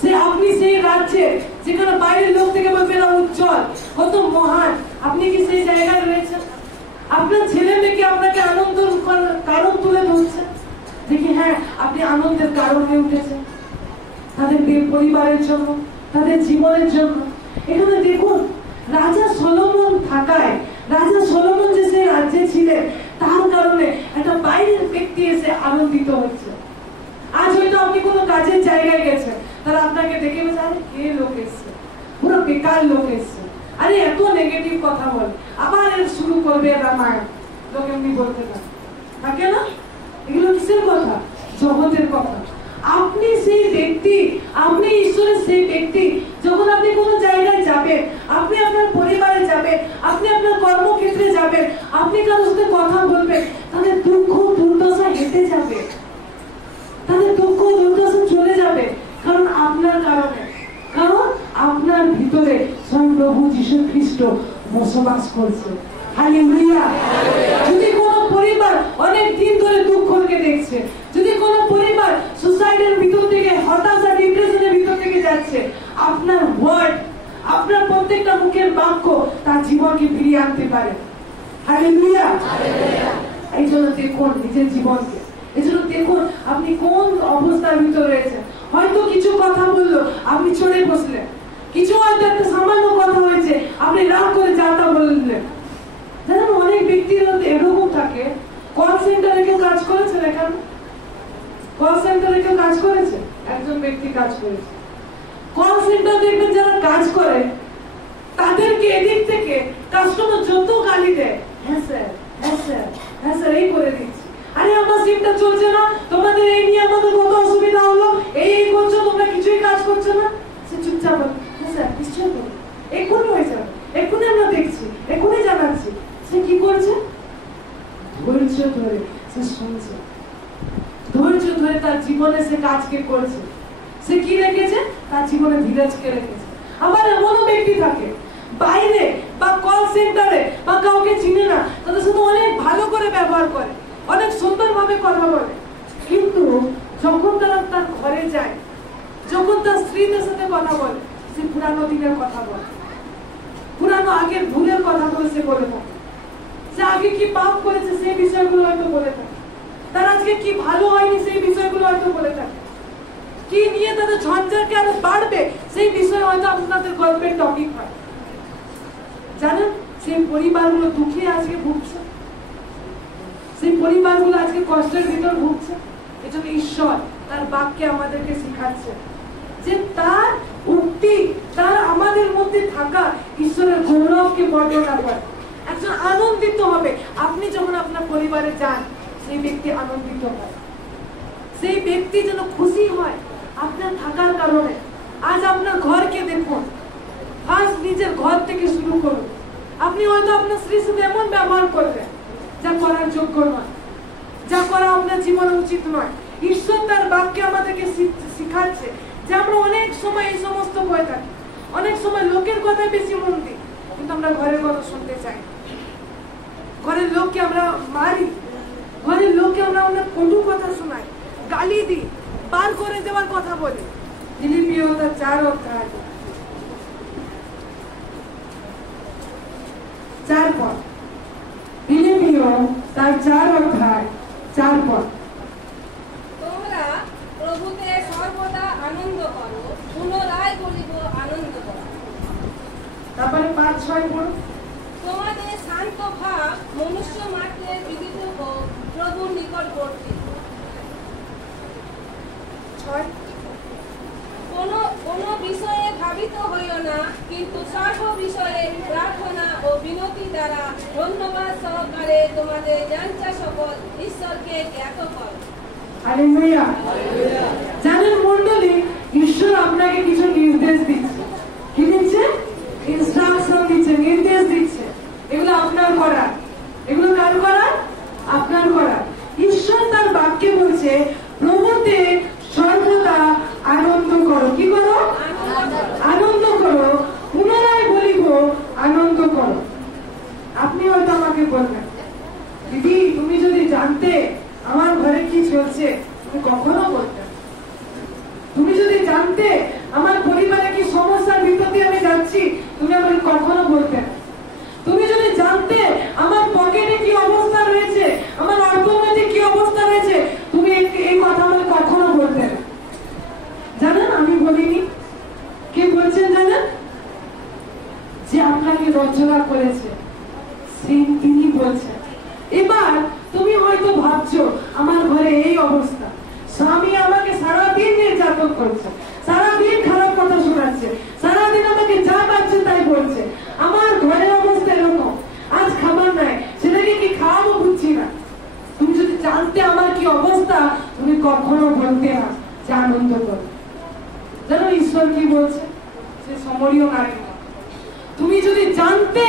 সে আপনি সেই রাজ্যে যেখানে বাইরের লোক থেকে বলবে না উজ্জ্বল, কত মহান, আপনি কি সেই জায়গায় রয়েছেন? আপনার ছেলে মেয়েকে আপনাকে আনন্দের কারণ তুলে ধরছে, দেখি হ্যাঁ আপনি আনন্দের কারণ হয়ে উঠেছেন তাদের পরিবারের জন্য, তাদের জীবনের জন্য। এখানে দেখুন, রাজা সলোমন থাকায়, রাজা সলোমন যে সেই রাজ্যে ছিলেন, তার কারণে একটা বাইরের ব্যক্তি এসে আনন্দিত হচ্ছে। আজ হয়তো আপনি কোনো কাজের জায়গায় গেছেন, তারা আপনাকে দেখে বলছে আরে কে লোক এসছে, পুরো বেকার লোক এসছে, আরে এত নেগেটিভ কথা বল, আবার এর শুরু করবে রামায়ণ, লোক এমনি বলতে থাকে না? এগুলো কিসের কথা? জগতের কথা। আপনি সেই ব্যক্তি, আপনি ঈশ্বরের সেই ব্যক্তি। যখন আপনি কোনো জায়গায় যাবেন, আপনি আপনার পরিবারে যাবেন, আপনি আপনার কর্মক্ষেত্রে যাবেন, আপনি কারোর সাথে কথা বলবেন, তাদের দুঃখ দুর্দশা হেঁটে যাবে, তাদের দুঃখ দুর্দশা চলে যাবে। কারণ আপনার কারণে, কারণ আপনার ভিতরে স্বয়ং প্রভু যীশু খ্রিস্ট বসবাস করছে। হালেলুয়া। যদি কোনো পরিবার অনেক দিন ধরে দুঃখকে দেখছে, যদি কোনো পরিবার সুসাইডের ভিতর থেকে, হতাশা ডিপ্রেশনের ভিতর থেকে যাচ্ছে, আপনার ওয়ার্ড, আপনার প্রত্যেকটা মুখের বাক্য তার জীবনকে ফিরিয়ে আনতে পারে। হালেলুয়া। এই জন্য দেখুন নিজের জীবনকে, এই জন্য দেখুন আপনি কোন অবস্থার ভিতরে রয়েছেন। হয়তো কিছু কথা বললো, আপনি চড়ে বসলেন, কিছু হয়তো একটা সামান্য কথা হয়েছে, আপনি রাগ করে যাতা বললেন। জানেন, অনেক ব্যক্তির এরকম থাকে। কল সেন্টারে কেউ কাজ করেছে, এখানে কল সেন্টারে কেউ কাজ করেছে, একজন ব্যক্তি কাজ করেছে। কল সেন্টার দেখবেন যারা কাজ করে, তাদেরকে এদিক থেকে কাস্টমার যত গালি দেয়, হ্যাঁ স্যার, হ্যাঁ স্যার, হ্যাঁ স্যার, এই করে দিচ্ছি, আরে আমার সিমটা চলছে না, তোমাদের এই নিয়ে আমাদের কত অসুবিধা হলো, এই করছো, চুপচাপ স্যার নিশ্চয় করবো, এক্ষুনি হয়ে যাবে, এক্ষুনি আমরা দেখছি, এক্ষুনি জানাচ্ছি। সে কি করছে? ধৈর্য ধরে সে শুনছে, ধৈর্য ধরে তার জীবনে সে কাজকে করছে। সে কি রেখেছে? তার জীবনে ধীরজকে রেখেছে। আবার এমনও ব্যক্তি থাকে বাইরে বা কল সেন্টারে বা কাউকে চিনে না, তাদের সাথে অনেক ভালো করে ব্যবহার করে, অনেক সুন্দর ভাবে কথা বলে, কিন্তু যখন তারা তার ঘরে যায়, যখন তার স্ত্রীদের সাথে কথা বলে, সে পুরানো দিনের কথা বলে, পুরানো আগের ভুলের কথাগুলো সে বলে থাকে। সে আগে কি পাপ করেছে সেই বিষয়গুলো হয়তো বলে থাকে, তার আজকে কি ভালো হয়নি সেই বিষয়গুলো হয়তো বলে থাকে, কি নিয়ে তাদের ঝঞ্ঝাটকে আরো বাড়বে সেই বিষয়ে হয়তো আপনাদের গল্পের টপিক হয়। জানেন, সেই পরিবারগুলো দুঃখে আজকে ভুগছে, সেই পরিবারগুলো আজকে কষ্টের ভিতর ভুগছে। এজন্য ঈশ্বর তার বাক্যে আমাদেরকে শিখাচ্ছে যে তার উক্তি, তার আমাদের মধ্যে থাকা ঈশ্বরের গৌরবকে বর্ণনা করে। একজন আনন্দিত হবে, আপনি যখন আপনার পরিবারে যান, সেই ব্যক্তি আনন্দিত হয়, সেই ব্যক্তি যেন খুশি হয় আপনার থাকার কারণে। আজ আপনার ঘরকে দেখুন, ফার্স্ট নিজের ঘর থেকে শুরু করুন। আপনি হয়তো আপনার স্ত্রীর সাথে এমন ব্যবহার করবেন যা করার যোগ্য নয়, যা করা আপনার জীবনে উচিত নয়। ঈশ্বর তার বাক্যে আমাদেরকে শিখাচ্ছে যে আমরা অনেক সময় এই সমস্ত হয়ে থাকি, অনেক সময় লোকের কথায় বেশি মন দিই, কিন্তু আমরা ঘরের কথা শুনতে চাই। ঘরের লোককে আমরা মারি, ঘরের লোককে আমরা কটু কথা শোনাই, গালি দিই, পার করে দেওয়ার কথা বলি। ফিলিপিও তার 4 অধ্যায় 4 পদ, ফিলিপিও তার 4 অধ্যায় 4 পদ। তোমরা প্রভুতে সর্বদা আনন্দ করো, পুনরায় বলিব আনন্দ করো। তারপরে 5-6 পড়ো। তোমাদের শান্ত ভাব মনুষ্য মাত্রের বিদিত হোক, প্রভু নিকটবর্তী। 6 কোন বিষয়ে ভাবিত হইও না, কিন্তু সর্ব বিষয়ে প্রার্থনা ও বিনতি দ্বারা ধন্যবাদ সহকারে তোমাদের জানচা সকল ঈশ্বরকে জ্ঞাত করো। হালেলুয়া। জানেন মণ্ডলী, ঈশ্বর আপনাকে কিছু নির্দেশ দিচ্ছে। কি দিচ্ছে? ইনস্ট্রাকশন দিচ্ছে, নির্দেশ দিচ্ছে। এগুলো আপনার করা, এগুলো কার করা? আপনার করা। ঈশ্বর তার বাক্যে বলছে প্রভুতে সর্বদা আনন্দ করো। কি করো? আনন্দ করো, পুনরায় বলিব আনন্দ করো। আপনি হয়তো আমাকে বলবেন, দিদি তুমি যদি জানতে আমার ঘরে কি চলছে, তুমি কখনো বলতে। তুমি যদি জানতে আমার পরিবারে কি সমস্যার ভিতর দিয়ে আমি যাচ্ছি, তুমি আমাকে কখনো বলতে। তুমি যদি জানতে আমার পকেটে কি অবস্থা রয়েছে, আমার অর্থনৈতিক কি অবস্থা রয়েছে, তুমি এই কথা আমাকে কখনো বলতে। জানেন আমি বলিনি, কে বলছেন জানেন? যে আপনাকে রচনা করেছে তিনি বলছেন। এবার তুমি হয়তো ভাবছো আমার ঘরে এই অবস্থা, স্বামী আমাকে সারাদিন নির্যাতন করছে, সারাদিন খারাপ কথা শোনাচ্ছে, সারাদিন আমাকে যা পাচ্ছে তাই বলছে, আমার ঘরের অবস্থা এরকম, আজ খাবার নাই, সেটাকে কি খাওয়াবো বুঝছি না। তুমি যদি জানতে আমার কি অবস্থা, তুমি কখনো বলতে না যে আনন্দ করো। জানো ঈশ্বর কি বলছে? সে সমরীয় নারী। তুমি যদি জানতে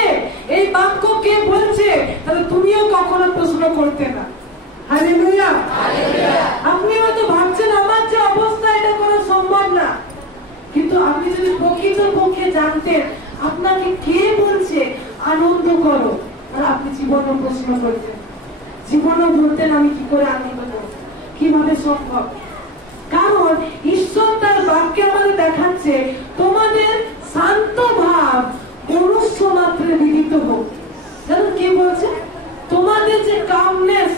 এই বাক্য কে বলছে, তাহলে তুমিও কখনো প্রশ্ন করতে না। হালেলুয়া। আপনি হয়তো ভাবছেন আমার যে অবস্থা এটা করা সম্ভব না, কিন্তু আপনি যদি প্রকৃত পক্ষে জানতেন আপনাকে কে বলছে আনন্দ করো, আর আপনি জীবনে প্রশ্ন করতেন, জীবনে বলতেন আমি কি করে আনন্দ করব, কিভাবে সম্ভব? কারণ ঈশ্বর তার বাক্যে আমাদের দেখাচ্ছে তোমাদের শান্ত ভাব মনুষ্য মাত্রে বিদিত হোক। জানো কে বলছে? তোমাদের যে কামনেস,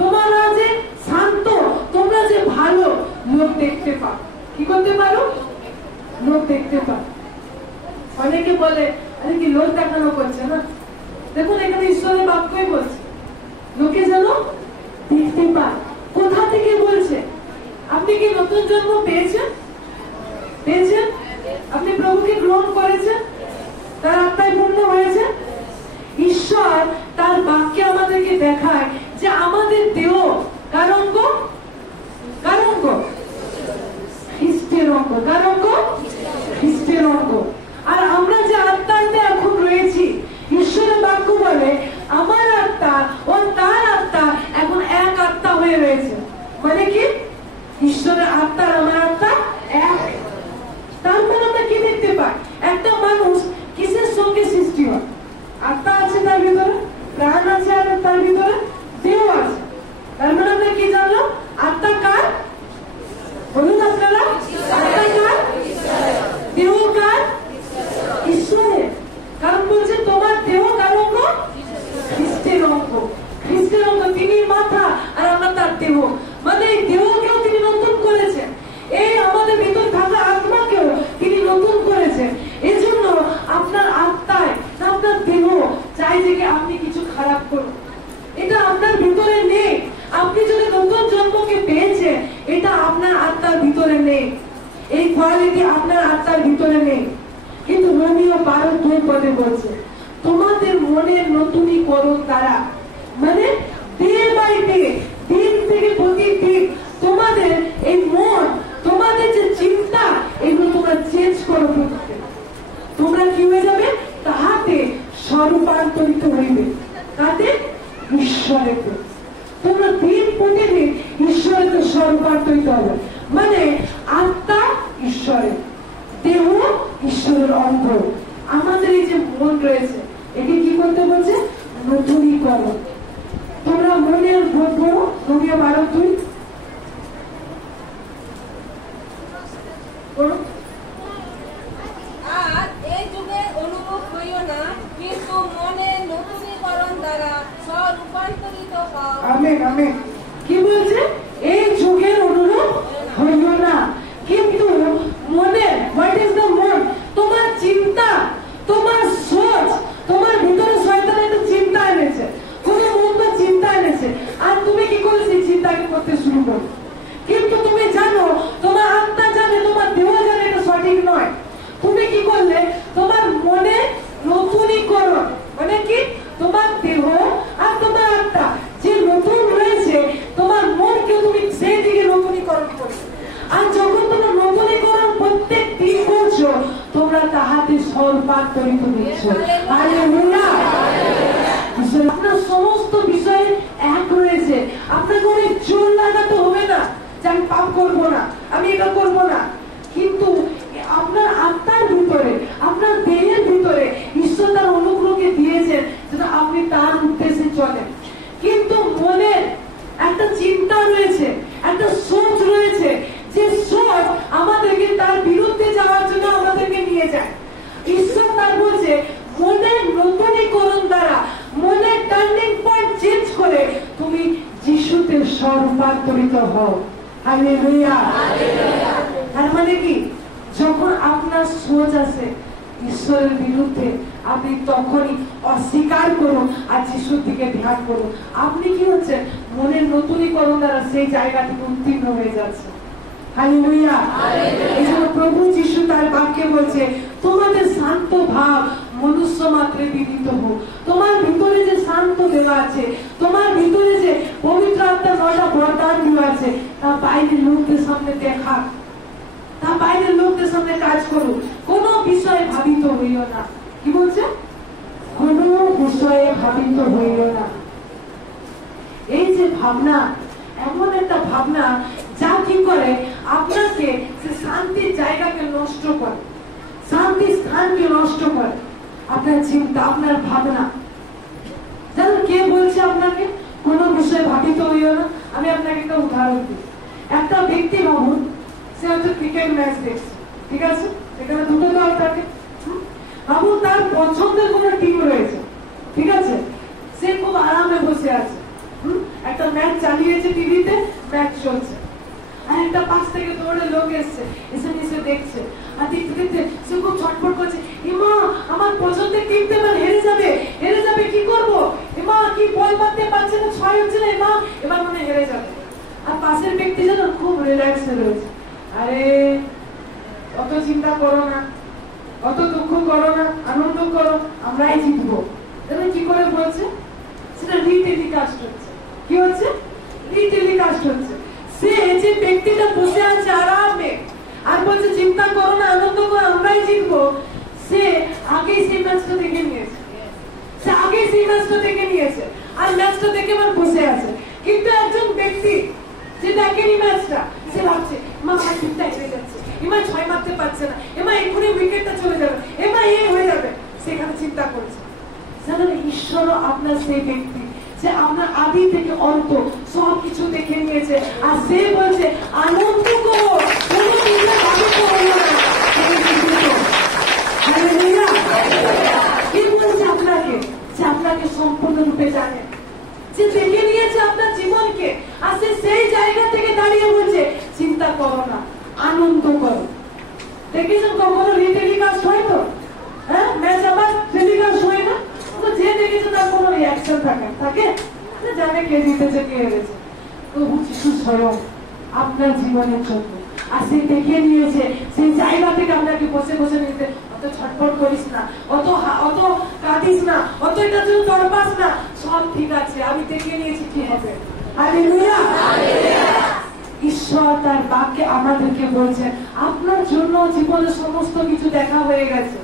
তোমরা যে শান্ত, তোমরা যে ভালো, লোক দেখতে পাও। কি করতে পারো? লোক দেখতে পাও। অনেকে বলে আরে কি লোক দেখানো করছে না। দেখুন এখানে ঈশ্বরের বাক্যই বলছে লোকে যেন দেখতে পায়। কোথা থেকে বলছে? আপনি কি নতুন জন্ম পেয়েছেন? পেয়েছেন? আপনি প্রভুকে গ্রহণ করেছেন? তার আত্মায় পূর্ণ হয়েছে? ঈশ্বর তার বাক্যে আমাদেরকে দেখায় যে আমাদের দেহ কার অঙ্গ? কার অঙ্গ? খ্রিস্টের অঙ্গ। কার অঙ্গ? খ্রিস্টের অঙ্গ। দেহ, মানে এই দেহকেও তিনি নতুন করেছেন, এই আমাদের ভিতর থাকা আত্মাকেও তিনি নতুন করেছেন। এজন্য আপনার আত্মায়, আপনার দেহ চাই যে আপনি কিছু খারাপ করুন, এটা আপনার ভিতরে নেই। আপনি যদি নতুন জন্মকে পেয়েছেন, এটা আপনার আত্মার ভিতরে নেই, এই কোয়ালিটি আপনার আত্মার ভিতরে নেই। কিন্তু রোমিও 12:2 বলছে, তোমাদের মনের নতুনীকরণ দ্বারা, মানে ডে বাই ডে, দিন থেকে প্রতিদিন তোমাদের এই মন, তোমাদের যে চিন্তা, এগুলো তোমরা চেঞ্জ করো। তোমরা কি হয়ে যাবে? তাহাতে স্বরূপান্তরিত হইবে। তাতে? ঈশ্বরেতে। তোমরা দিন প্রতিদিন ঈশ্বরেতে স্বরূপান্তরিত হবে, মানে আত্মা ঈশ্বরের, দেহ ঈশ্বরের অঙ্গ। আমাদের এই যে মন রয়েছে, একে কি করতে বলছে? নতুনীকরণ। তোমরা মনের বোধ, রোমিও 12:2 আর এই যুগে অনুরূপ হইও না, কিন্তু মনে নতুনীকরণ দ্বারা স্বরূপান্তরিত হও। Amen, amen. কি বলছে? এই যুগের অনুরূপ হইও না, কিন্তু মনে, হোয়াট ইজ দ্য মন? তোমার চিন্তা, তোমার সোচ, তোমার ভিতরে শয়তান একটা চিন্তা এনেছে, কোন মন্দ চিন্তা এনেছে, আর তুমি কি করে সেই চিন্তাকে করতে শুরু করো। কিন্তু তুমি জানো, তোমার আত্মা জানে, তোমার দেহ জানে এটা সঠিক নয়। তুমি কি করলে? তোমার মনে নতুনীকরণ, মানে কি? তোমার দেহ আর তোমার আত্মা যে নতুন রয়েছে, তোমার মনকে তুমি সেই দিকে নতুনীকরণ করছো। আর যখন তোমরা নতুনীকরণ প্রত্যেক দিন করছো, তোমরা তাহাতে স্বরূপান্তরিত হচ্ছ। হালেলুয়া। আপনার সমস্ত বিষয়ে এক রয়েছে। আপনাকে অনেক জোর লাগাতে হবে না যে আমি পাপ করবো না, আমি এটা করবো না। কিন্তু আপনার আত্মার ভিতরে, আপনার দেহের ভিতরে ঈশ্বর তার অনুগ্রহকে দিয়েছেন যেন আপনি তার উদ্দেশ্যে চলেন। কিন্তু মনের একটা চিন্তা রয়েছে, একটা সোচ রয়েছে, যে সোচ আমাদেরকে তার বিরুদ্ধে যাওয়ার জন্য আমাদেরকে নিয়ে যায়। ঈশ্বর তার বলছে, মনের নতুনীকরণ দ্বারা, মনের টার্নিং পয়েন্ট চেঞ্জ করে তুমি যিশুতে স্বরূপান্তরিত হও। হালেলুয়া। তার মানে কি? যখন আপনার সোচ আসে ঈশ্বরের বিরুদ্ধে, আপনি তখনই অস্বীকার করুন আর যিশুর দিকে ধ্যান করুন। আপনি কি হচ্ছে? মনের নতুনীকরণ দ্বারা সেই জায়গা থেকে উত্তীর্ণ হয়ে যাচ্ছে। হালেলুয়া। এই জন্য প্রভু যিশু তার বাক্যে বলছে, তোমাদের শান্ত ভাব মনুষ্য মাত্রে বিদিত হোক। তোমার ভিতরে যে শান্ত দেওয়া আছে, তোমার ভিতরে যে পবিত্র আত্মা 9টা বরদান দেওয়া আছে, তা বাইরের লোকদের সামনে দেখা, তা বাইরের লোকদের সামনে কাজ করুন। কোন বিষয়ে ভাবিত হইও না। কি বলছে? কোন বিষয়ে ভাবিত হইও না। এই যে ভাবনা, এমন একটা ভাবনা যা কি করে আপনাকে শান্তির জায়গাকে নষ্ট করে, শান্তির স্থানকে নষ্ট করে। আপনার চিন্তা, আপনার ভাবনা। জানো কে বলছে আপনাকে কোন বিষয়ে ভাবিত হইও না? আমি আপনাকে একটা উদাহরণ দিই। একটা ব্যক্তি ভাবুন, সে হচ্ছে ক্রিকেট ম্যাচ দেখছে, ঠিক আছে? সেখানে দুটো দল থাকে। ভাবুন তার পছন্দের কোন টিম রয়েছে, ঠিক আছে? সে খুব আরামে বসে আছে, একটা ম্যাচ চালিয়েছে, টিভিতে ম্যাচ চলছে, আর একটা পাশ থেকে দৌড়ে লোক এসছে, এসে নিচে দেখছে, আর দেখতে দেখতে সে খুব ছটফট করছে, ইমা আমার পছন্দের টিমটা এবার হেরে যাবে, হেরে যাবে, কি করবো? ইমা কি বল মারতে পারছে না, 6 হচ্ছে না, ইমা এবার মনে হেরে যাবে। আর পাশের ব্যক্তি যেন খুব রিল্যাক্সে রয়েছে, আরে অত চিন্তা করো না, অত দুঃখ করো না, আনন্দ করো, আমরাই জিতবো। তাহলে কি করে বলছে? সেটা রিটেলিকাস্ট হচ্ছে। কি হচ্ছে? রিটেলিকাস্ট হচ্ছে। সে যে ব্যক্তিটা বসে আছে আরামে আর বলছে চিন্তা করো না, আনন্দ করো, আমরাই জিতবো, সে আগেই সেই ম্যাচটা দেখে নিয়েছে, সে আগেই সেই ম্যাচটা দেখে নিয়েছে আর ম্যাচটা দেখে আবার বসে আছে। কিন্তু একজন ব্যক্তি যে দেখেনি ম্যাচটা, সে ভাবছে মা আমার টিমটা হেরে যাচ্ছে, এবার 6 মারতে পারছে না, এবার এক্ষুনি উইকেটটা চলে যাবে, এবার হয়ে যাবে, সেখানে চিন্তা করছে। জানেন ঈশ্বরও আপনার সেই ব্যক্তি যে আপনার আদি থেকে অন্ত সবকিছু দেখে নিয়েছে, আর সে বলছে আনন্দ করো, কোনো চিন্তা ভাবিত হইও না। হালেলুয়া। কি বলছে আপনাকে? যে আপনাকে সম্পূর্ণরূপে জানে, যে দেখে নিয়েছে আপনার জীবনকে, আর সে সেই প্রভু যিশু স্বয়ং আপনার জীবনের জন্য। আর সে দেখে নিয়েছে, সেই জায়গা থেকে আপনাকে বসে বসে নিতে, অত ছটফট করিস না, অত কাঁদিস না, অত এটার জন্য তড়পাস না, সব ঠিক আছে, আমি দেখে নিয়েছি কি হবে। হালেলুয়া। ঈশ্বর তার বাক্যে আমাদেরকে বলছেন আপনার জন্য জীবনে সমস্ত কিছু দেখা হয়ে গেছে।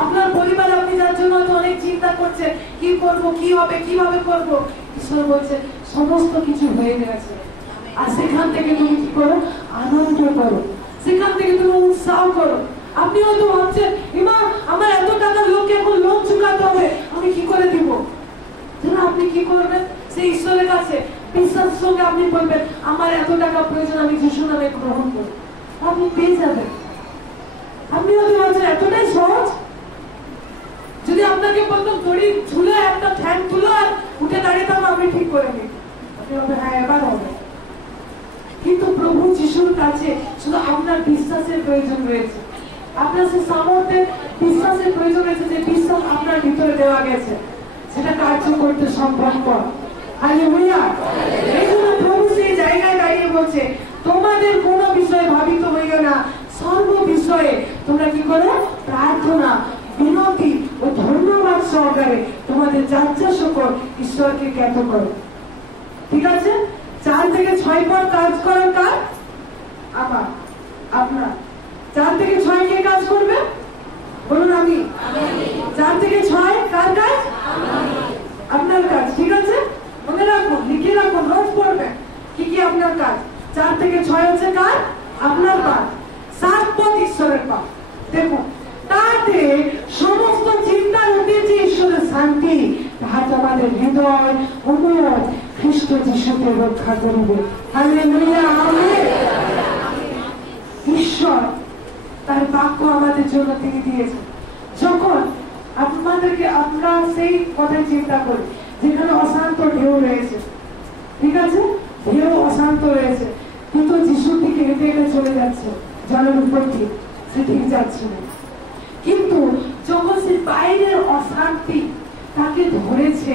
আপনার পরিবার, আপনি যার জন্য অনেক চিন্তা করছেন, কি করব, কি হবে, কিভাবে করব, ঈশ্বর বলছে সমস্ত কিছু হয়ে গেছে। আর সেখান থেকে তুমি কি করো? আনন্দ করো, সেখান থেকে তুমি উৎসাহ করো। আপনি হয়তো ভাবছেন ইমা আমার এত টাকা লোককে এখন লোন চুকাতে হবে, আমি কি করে দিব? যেন আপনি কি করবেন? সেই ঈশ্বরের কাছে বিশ্বাস সঙ্গে আপনি বলবেন আমার এত টাকা প্রয়োজন, আমি যিশু নামে গ্রহণ করি, আপনি পেয়ে যাবেন। আপনি হয়তো ভাবছেন এতটাই সহজ। যদি আপনাকে বলতাম দড়ি ঝুলে একটা ঠ্যাং তুলো আর উঠে দাঁড়িয়েতাম, আমি ঠিক করে নিই, আপনি বলবেন হ্যাঁ এবার হবে। কিন্তু প্রভু যিশুর কাছে শুধু আপনার বিশ্বাসের প্রয়োজন রয়েছে, আপনার সে সামর্থ্যের বিশ্বাসের প্রয়োজন রয়েছে, যে বিশ্বাস আপনার ভিতরে দেওয়া গেছে, সেটা কার্য করতে সম্ভবপর। হালেলুয়া। এই জন্য প্রভু সেই জায়গায় দাঁড়িয়ে বলছে তোমাদের কোনো বিষয়ে ভাবিত হইও না, সর্ব বিষয়ে তোমরা কি করো? প্রার্থনা, বিনতি ও ধন্যবাদ সহকারে তোমাদের যাচ্ছা সকল ঈশ্বরকে জ্ঞাত করো। ঠিক আছে? 4 থেকে 6 পর কাজ করার কাজ আবার আপনার। 4 থেকে 6 কে কাজ করবে? বলুন আমি। 4 থেকে 6 কার কাজ? আপনার কাজ। ঠিক আছে, মনে রাখুন, লিখে রাখুন, রোজ পড়বেন কি কি আপনার কাজ। 4 থেকে 6 হচ্ছে কাজ, আপনার কাজ। 7 পদ ঈশ্বরের পদ। দেখুন, তাতে সমস্ত চিন্তার উঠেছে ঈশ্বরের শান্তি, তাহা তোমাদের হৃদয় ও মন খ্রিস্ট যিশুকে রক্ষা করিবে। হালেলুয়া। আমেন। ঈশ্বর তার বাক্য আমাদের জন্য তিনি দিয়েছেন। যখন আপনাদেরকে আমরা সেই কথাই চিন্তা করি যেখানে অশান্ত ঢেউ রয়েছে, ঠিক আছে, ঢেউ অশান্ত রয়েছে, কিন্তু যিশুর দিকে হেঁটে হেঁটে চলে যাচ্ছে জলের উপর দিয়ে, সে ঠিক যাচ্ছে না। কিন্তু যখন সে বাইরের অশান্তি তাকে ধরেছে,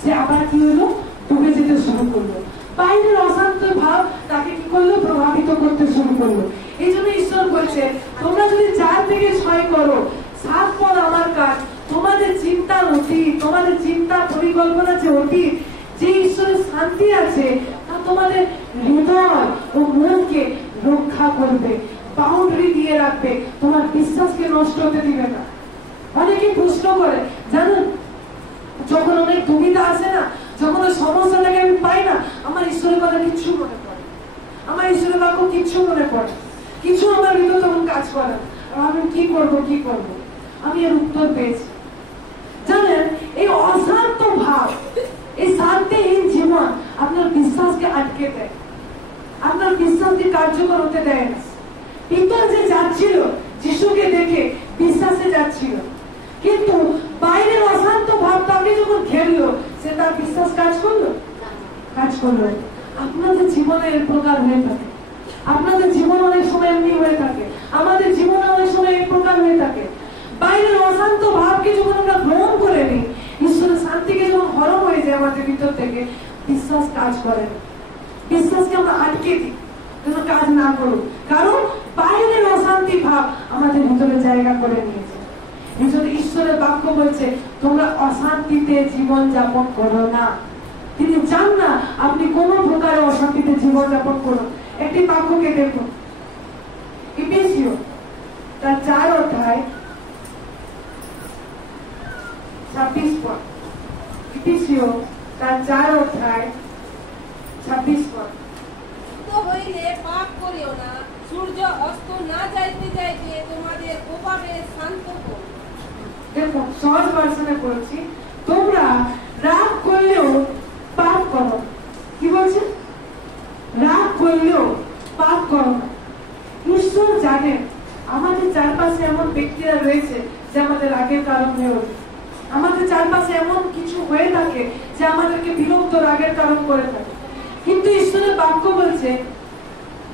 সে আবার কি হলো? ডুবে যেতে শুরু করলো। বাইরের অশান্ত ভাব তাকে কি করলো? প্রভাবিত করতে শুরু করলো। এই জন্য ঈশ্বর বলছে তোমরা যদি 4 থেকে 6 করো, 7 পর আমার কাজ, তোমাদের চিন্তার অতীত, তোমাদের চিন্তা পরিকল্পনা যে অতীত, যে ঈশ্বরের শান্তি আছে, তা তোমাদের হৃদয় ও মনকে রক্ষা করবে, বাউন্ডারি দিয়ে রাখবে, তোমার বিশ্বাসকে নষ্ট হতে দিবে না। অনেকে প্রশ্ন করে জানেন, যখন অনেক দুবিধা আসে না, যখন ওই সমস্যাটাকে আমি পাই না, আমার ঈশ্বরের কথা কিচ্ছু মনে পড়ে, আমার ঈশ্বরের বাক্য কিচ্ছু মনে পড়ে, কিছু আমার ভিতর তখন কাজ করে, আমি কি করব কি করব। আমি এর উত্তর পেয়েছি। জানেন, এই অশান্ত ভাব, এই শান্তিহীন জীবন আপনার বিশ্বাসকে আটকে দেয়, আপনার বিশ্বাসকে কার্যকর হতে দেয় না। পিতর যে যাচ্ছিল যিশুকে দেখে বিশ্বাসে যাচ্ছিল, কিন্তু বাইরের অশান্ত ভাব তাকে যখন ঘেরলো, সে তার বিশ্বাস কাজ করলো? কাজ করলো। আপনাদের জীবনে এর প্রকার হয়ে থাকে, আপনাদের জীবন অনেক সময় এমনি হয়ে থাকে, আমাদের জীবনে অনেক সময় এক প্রকার হয়ে থাকে। বাইরের অশান্ত ভাবকে যখন আমরা গ্রহণ করে নিই, ঈশ্বরের শান্তিকে যখন হরণ হয়ে যায় আমাদের ভিতর থেকে, বিশ্বাস কাজ করে না, বিশ্বাসকে আমরা আটকে দিই যেন কাজ না করুক, কারণ বাইরের অশান্তি ভাব আমাদের ভিতরে জায়গা করে নিয়েছে। এই জন্য ঈশ্বরের বাক্য বলছে তোমরা অশান্তিতে জীবন যাপন করো না। তিনি চান না আপনি কোন প্রকারের অশান্তিতে জীবন যাপন করুন। একটি বাক্যকে দেখুন, ইফেসীয় তার 4 অধ্যায় 26 পদ। ইফেসীয় তার 4 অধ্যায় 26 পদ। হইলে পাপ করিও না, সূর্য অস্ত না যাইতে যাইতে তোমাদের কোপাবে শান্ত করো। দেখুন, সহজ ভাষায় বলছি, তোমরা রাগ করলেও পাপ করো। কি বলছে? রাগ করলেও পাপ করো না। ঈশ্বর জানেন আমাদের চারপাশে এমন ব্যক্তিরা রয়েছে যে আমাদের রাগের কারণ হয়ে ওঠে, আমাদের চারপাশে এমন কিছু হয়ে থাকে যে আমাদেরকে বিরক্ত, রাগের কারণ করে থাকে। কিন্তু ঈশ্বরের বাক্য বলছে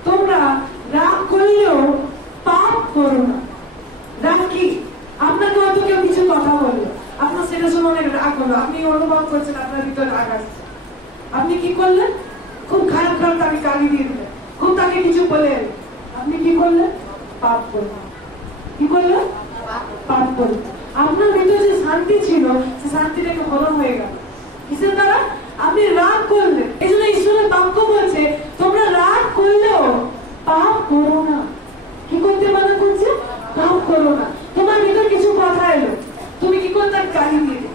তোমরা রাগ করলেও পাপ করো না। রাগ কি? আপনাকে হয়তো কেউ কিছু কথা বললো, আপনার সেটা শুনে অনেক রাগ হলো, আপনি অনুভব করছেন আপনার ভিতরে রাগ আসছে, আপনি কি করলেন? খুব তাকে গালি দিয়ে দিলেন, খুব তাকে কিছু বললেন, আপনি কি করলেন? পাপ করলেন। কি করলেন? পাপ করলেন। আপনার ভিতরে যে শান্তি ছিল সে শান্তিটাকে হরণ হয়ে গেল কিসের দ্বারা? আপনি রাগ করলেন। এই জন্য ঈশ্বরের বাক্য বলছে তোমরা রাগ করলেও পাপ করো না। কি করতে মানা করছে? পাপ করো না। তোমার ভিতর কিছু কথা এলো, তুমি কি করতে? গালি দিয়ে দিলে,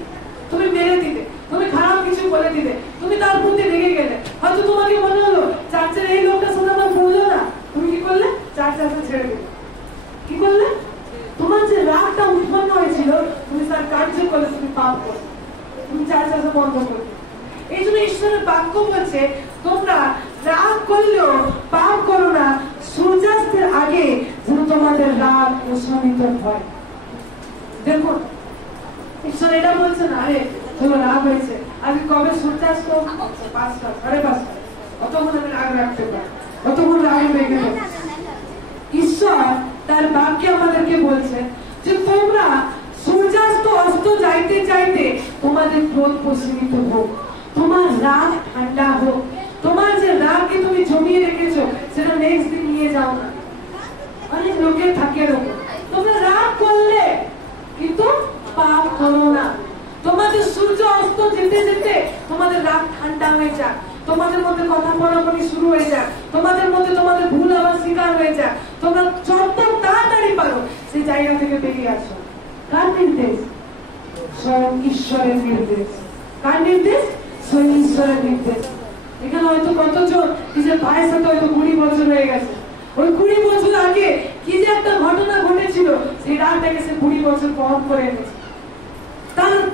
তুমি মেরে দিলে, তুমি খারাপ কিছু বলে দিলে, তুমি তার প্রতি রেগে গেলে। হয়তো তোমাকে মনে হলো চার্চের এই লোকটার সাথে আমার প্রয়োজন না, তুমি কি করলে? চার্চ ছেড়ে দিলে। কি করলে? তোমার যে রাগটা উৎপন্ন হয়েছিল তুমি তার কার্য করলে, তুমি পাপ করলে, তুমি চার্চ বন্ধ করলে। এই জন্য ঈশ্বরের বাক্য বলছে তোমরা রাগ করলেও পাপ করো না, সূর্যাস্তের আগে যেন তোমাদের রাগ প্রশমিত হয়। দেখুন ঈশ্বর এটা বলছে না, আরে চলো রাগ হয়েছে, আজকে কবে সূর্যাস্ত? 5টা, 5:30, অতক্ষণ আমি রাগ রাখতে পারি, অতক্ষণ রাগ রেখে দেবো। ঈশ্বর তার বাক্যে আমাদেরকে বলছে যে তোমরা সূর্যাস্ত অস্ত যাইতে চাইতে তোমাদের ক্রোধ প্রশমিত হোক, তোমার রাগ ঠান্ডা হোক। তোমার যে রাগকে তুমি জমিয়ে রেখেছো সেটা নেক্সট দিন নিয়ে যাও না। অনেক লোকের থাকে এরকম, তোমরা রাগ করলে কিন্তু পাপ করো না। তোমাদের সূর্য অস্ত যেতে যেতে তোমাদের রাগ ঠান্ডা হয়ে যাক, তোমাদের মধ্যে কথা বলাবলি শুরু হয়ে যাক, তোমাদের মধ্যে তোমাদের ভুল আবার স্বীকার হয়ে যাক, তোমরা যত তাড়াতাড়ি পারো সেই জায়গা থেকে বেরিয়ে আসো। কার নির্দেশ? স্বয়ং ঈশ্বরের নির্দেশ। কার নির্দেশ? স্বয়ং ঈশ্বরের নির্দেশ। এখানে হয়তো কতজন নিজের ভাইয়ের সাথে হয়তো 20 বছর হয়ে গেছে, ওই 20 বছর আগে কি যে একটা ঘটনা ঘটেছিল সেই রাগটাকে সে 20 বছর বহন করে এনেছে।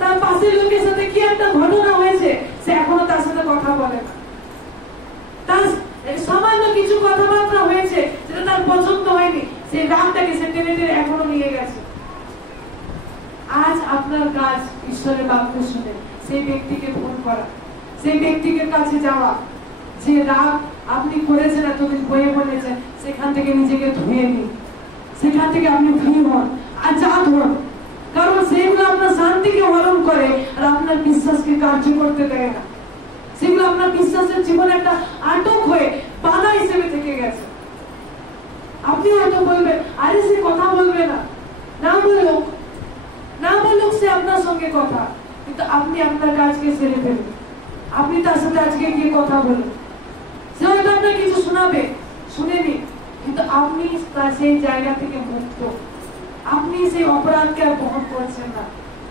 তার পাশের লোকের সাথে কি একটা ঘটনা হয়েছে সে এখনো তার সাথে কথা বলে না। তার সামান্য কিছু কথাবার্তা হয়েছে যেটা তার পছন্দ হয়নি, সেই রাগটাকে সে টেনে টেনে এখনো নিয়ে গেছে। আজ আপনার কাজ ঈশ্বরের বাক্য শুনে সেই ব্যক্তিকে ফোন করা, সেই ব্যক্তিকে কাছে যাওয়া, যে রাগ আপনি করেছেন এতদিন বয়ে বলেছেন সেখান থেকে নিজেকে ধুয়ে নিন, সেখান থেকে আপনি ফ্রি হন, আজাদ হন। কারণ সেগুলো আপনার শান্তিকে হরণ করে আর আপনার বিশ্বাসকে কার্য করতে দেয় না। সেগুলো আপনার বিশ্বাসের জীবনে একটা আটক হয়ে বাধা হিসেবে থেকে গেছে। আপনি হয়তো বলবেন আরে সে কথা বলবে না, না বলুক সে আপনার সঙ্গে কথা, কিন্তু আপনি আপনার কাজকে সেরে ফেলুন। আপনি তার সাথে আজকে গিয়ে কথা বলুন, সে হয়তো আপনার কিছু শোনাবে, শুনে নিন, কিন্তু আপনি সেই জায়গা থেকে মুক্ত। আপনি সেই অপরাধকে আর বহন করছেন না।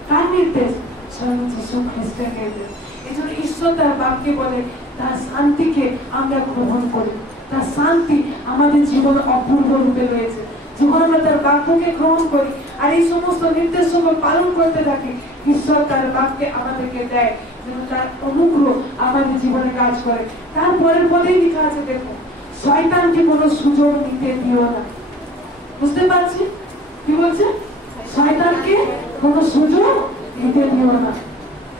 কার নির্দেশ? স্বয়ং যীশু খ্রিস্টের নির্দেশ। এই জন্য ঈশ্বর তার বাক্যে বলে তার শান্তিকে আমরা গ্রহণ করি। তার শান্তি আমাদের জীবনে অপূর্ব রূপে রয়েছে। যখন আমরা তার বাক্যকে গ্রহণ করি আর এই সমস্ত নির্দেশ পালন করতে থাকি, ঈশ্বর তার বাক্যে আমাদেরকে দেয় যেন তার অনুগ্রহ আমাদের জীবনে কাজ করে। তারপরের পরেই লেখা আছে, দেখুন, শয়তানকে কোনো সুযোগ নিতে দিও না। বুঝতে পারছি কি বলছে? শয়তানকে কোনো সুযোগ নিতে দিও না,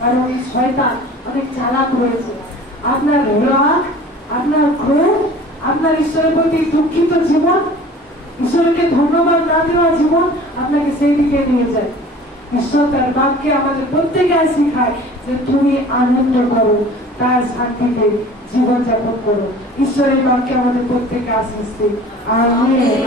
কারণ শয়তান অনেক চালাক রয়েছে। আপনার রাগ, আপনার ক্রোধ, আপনার ঈশ্বরের প্রতি দুঃখিত জীবন, ঈশ্বরকে ধন্যবাদ না দেওয়া জীবন আপনাকে সেই দিকে নিয়ে যায়। ঈশ্বর তার বাক্যে আমাদের প্রত্যেকে শিখায় যে তুমি আনন্দ করো, তার শান্তিতে জীবন যাপন করো। ঈশ্বরের বাক্যে আমাদের প্রত্যেকে আশীষ দিন। আমেন।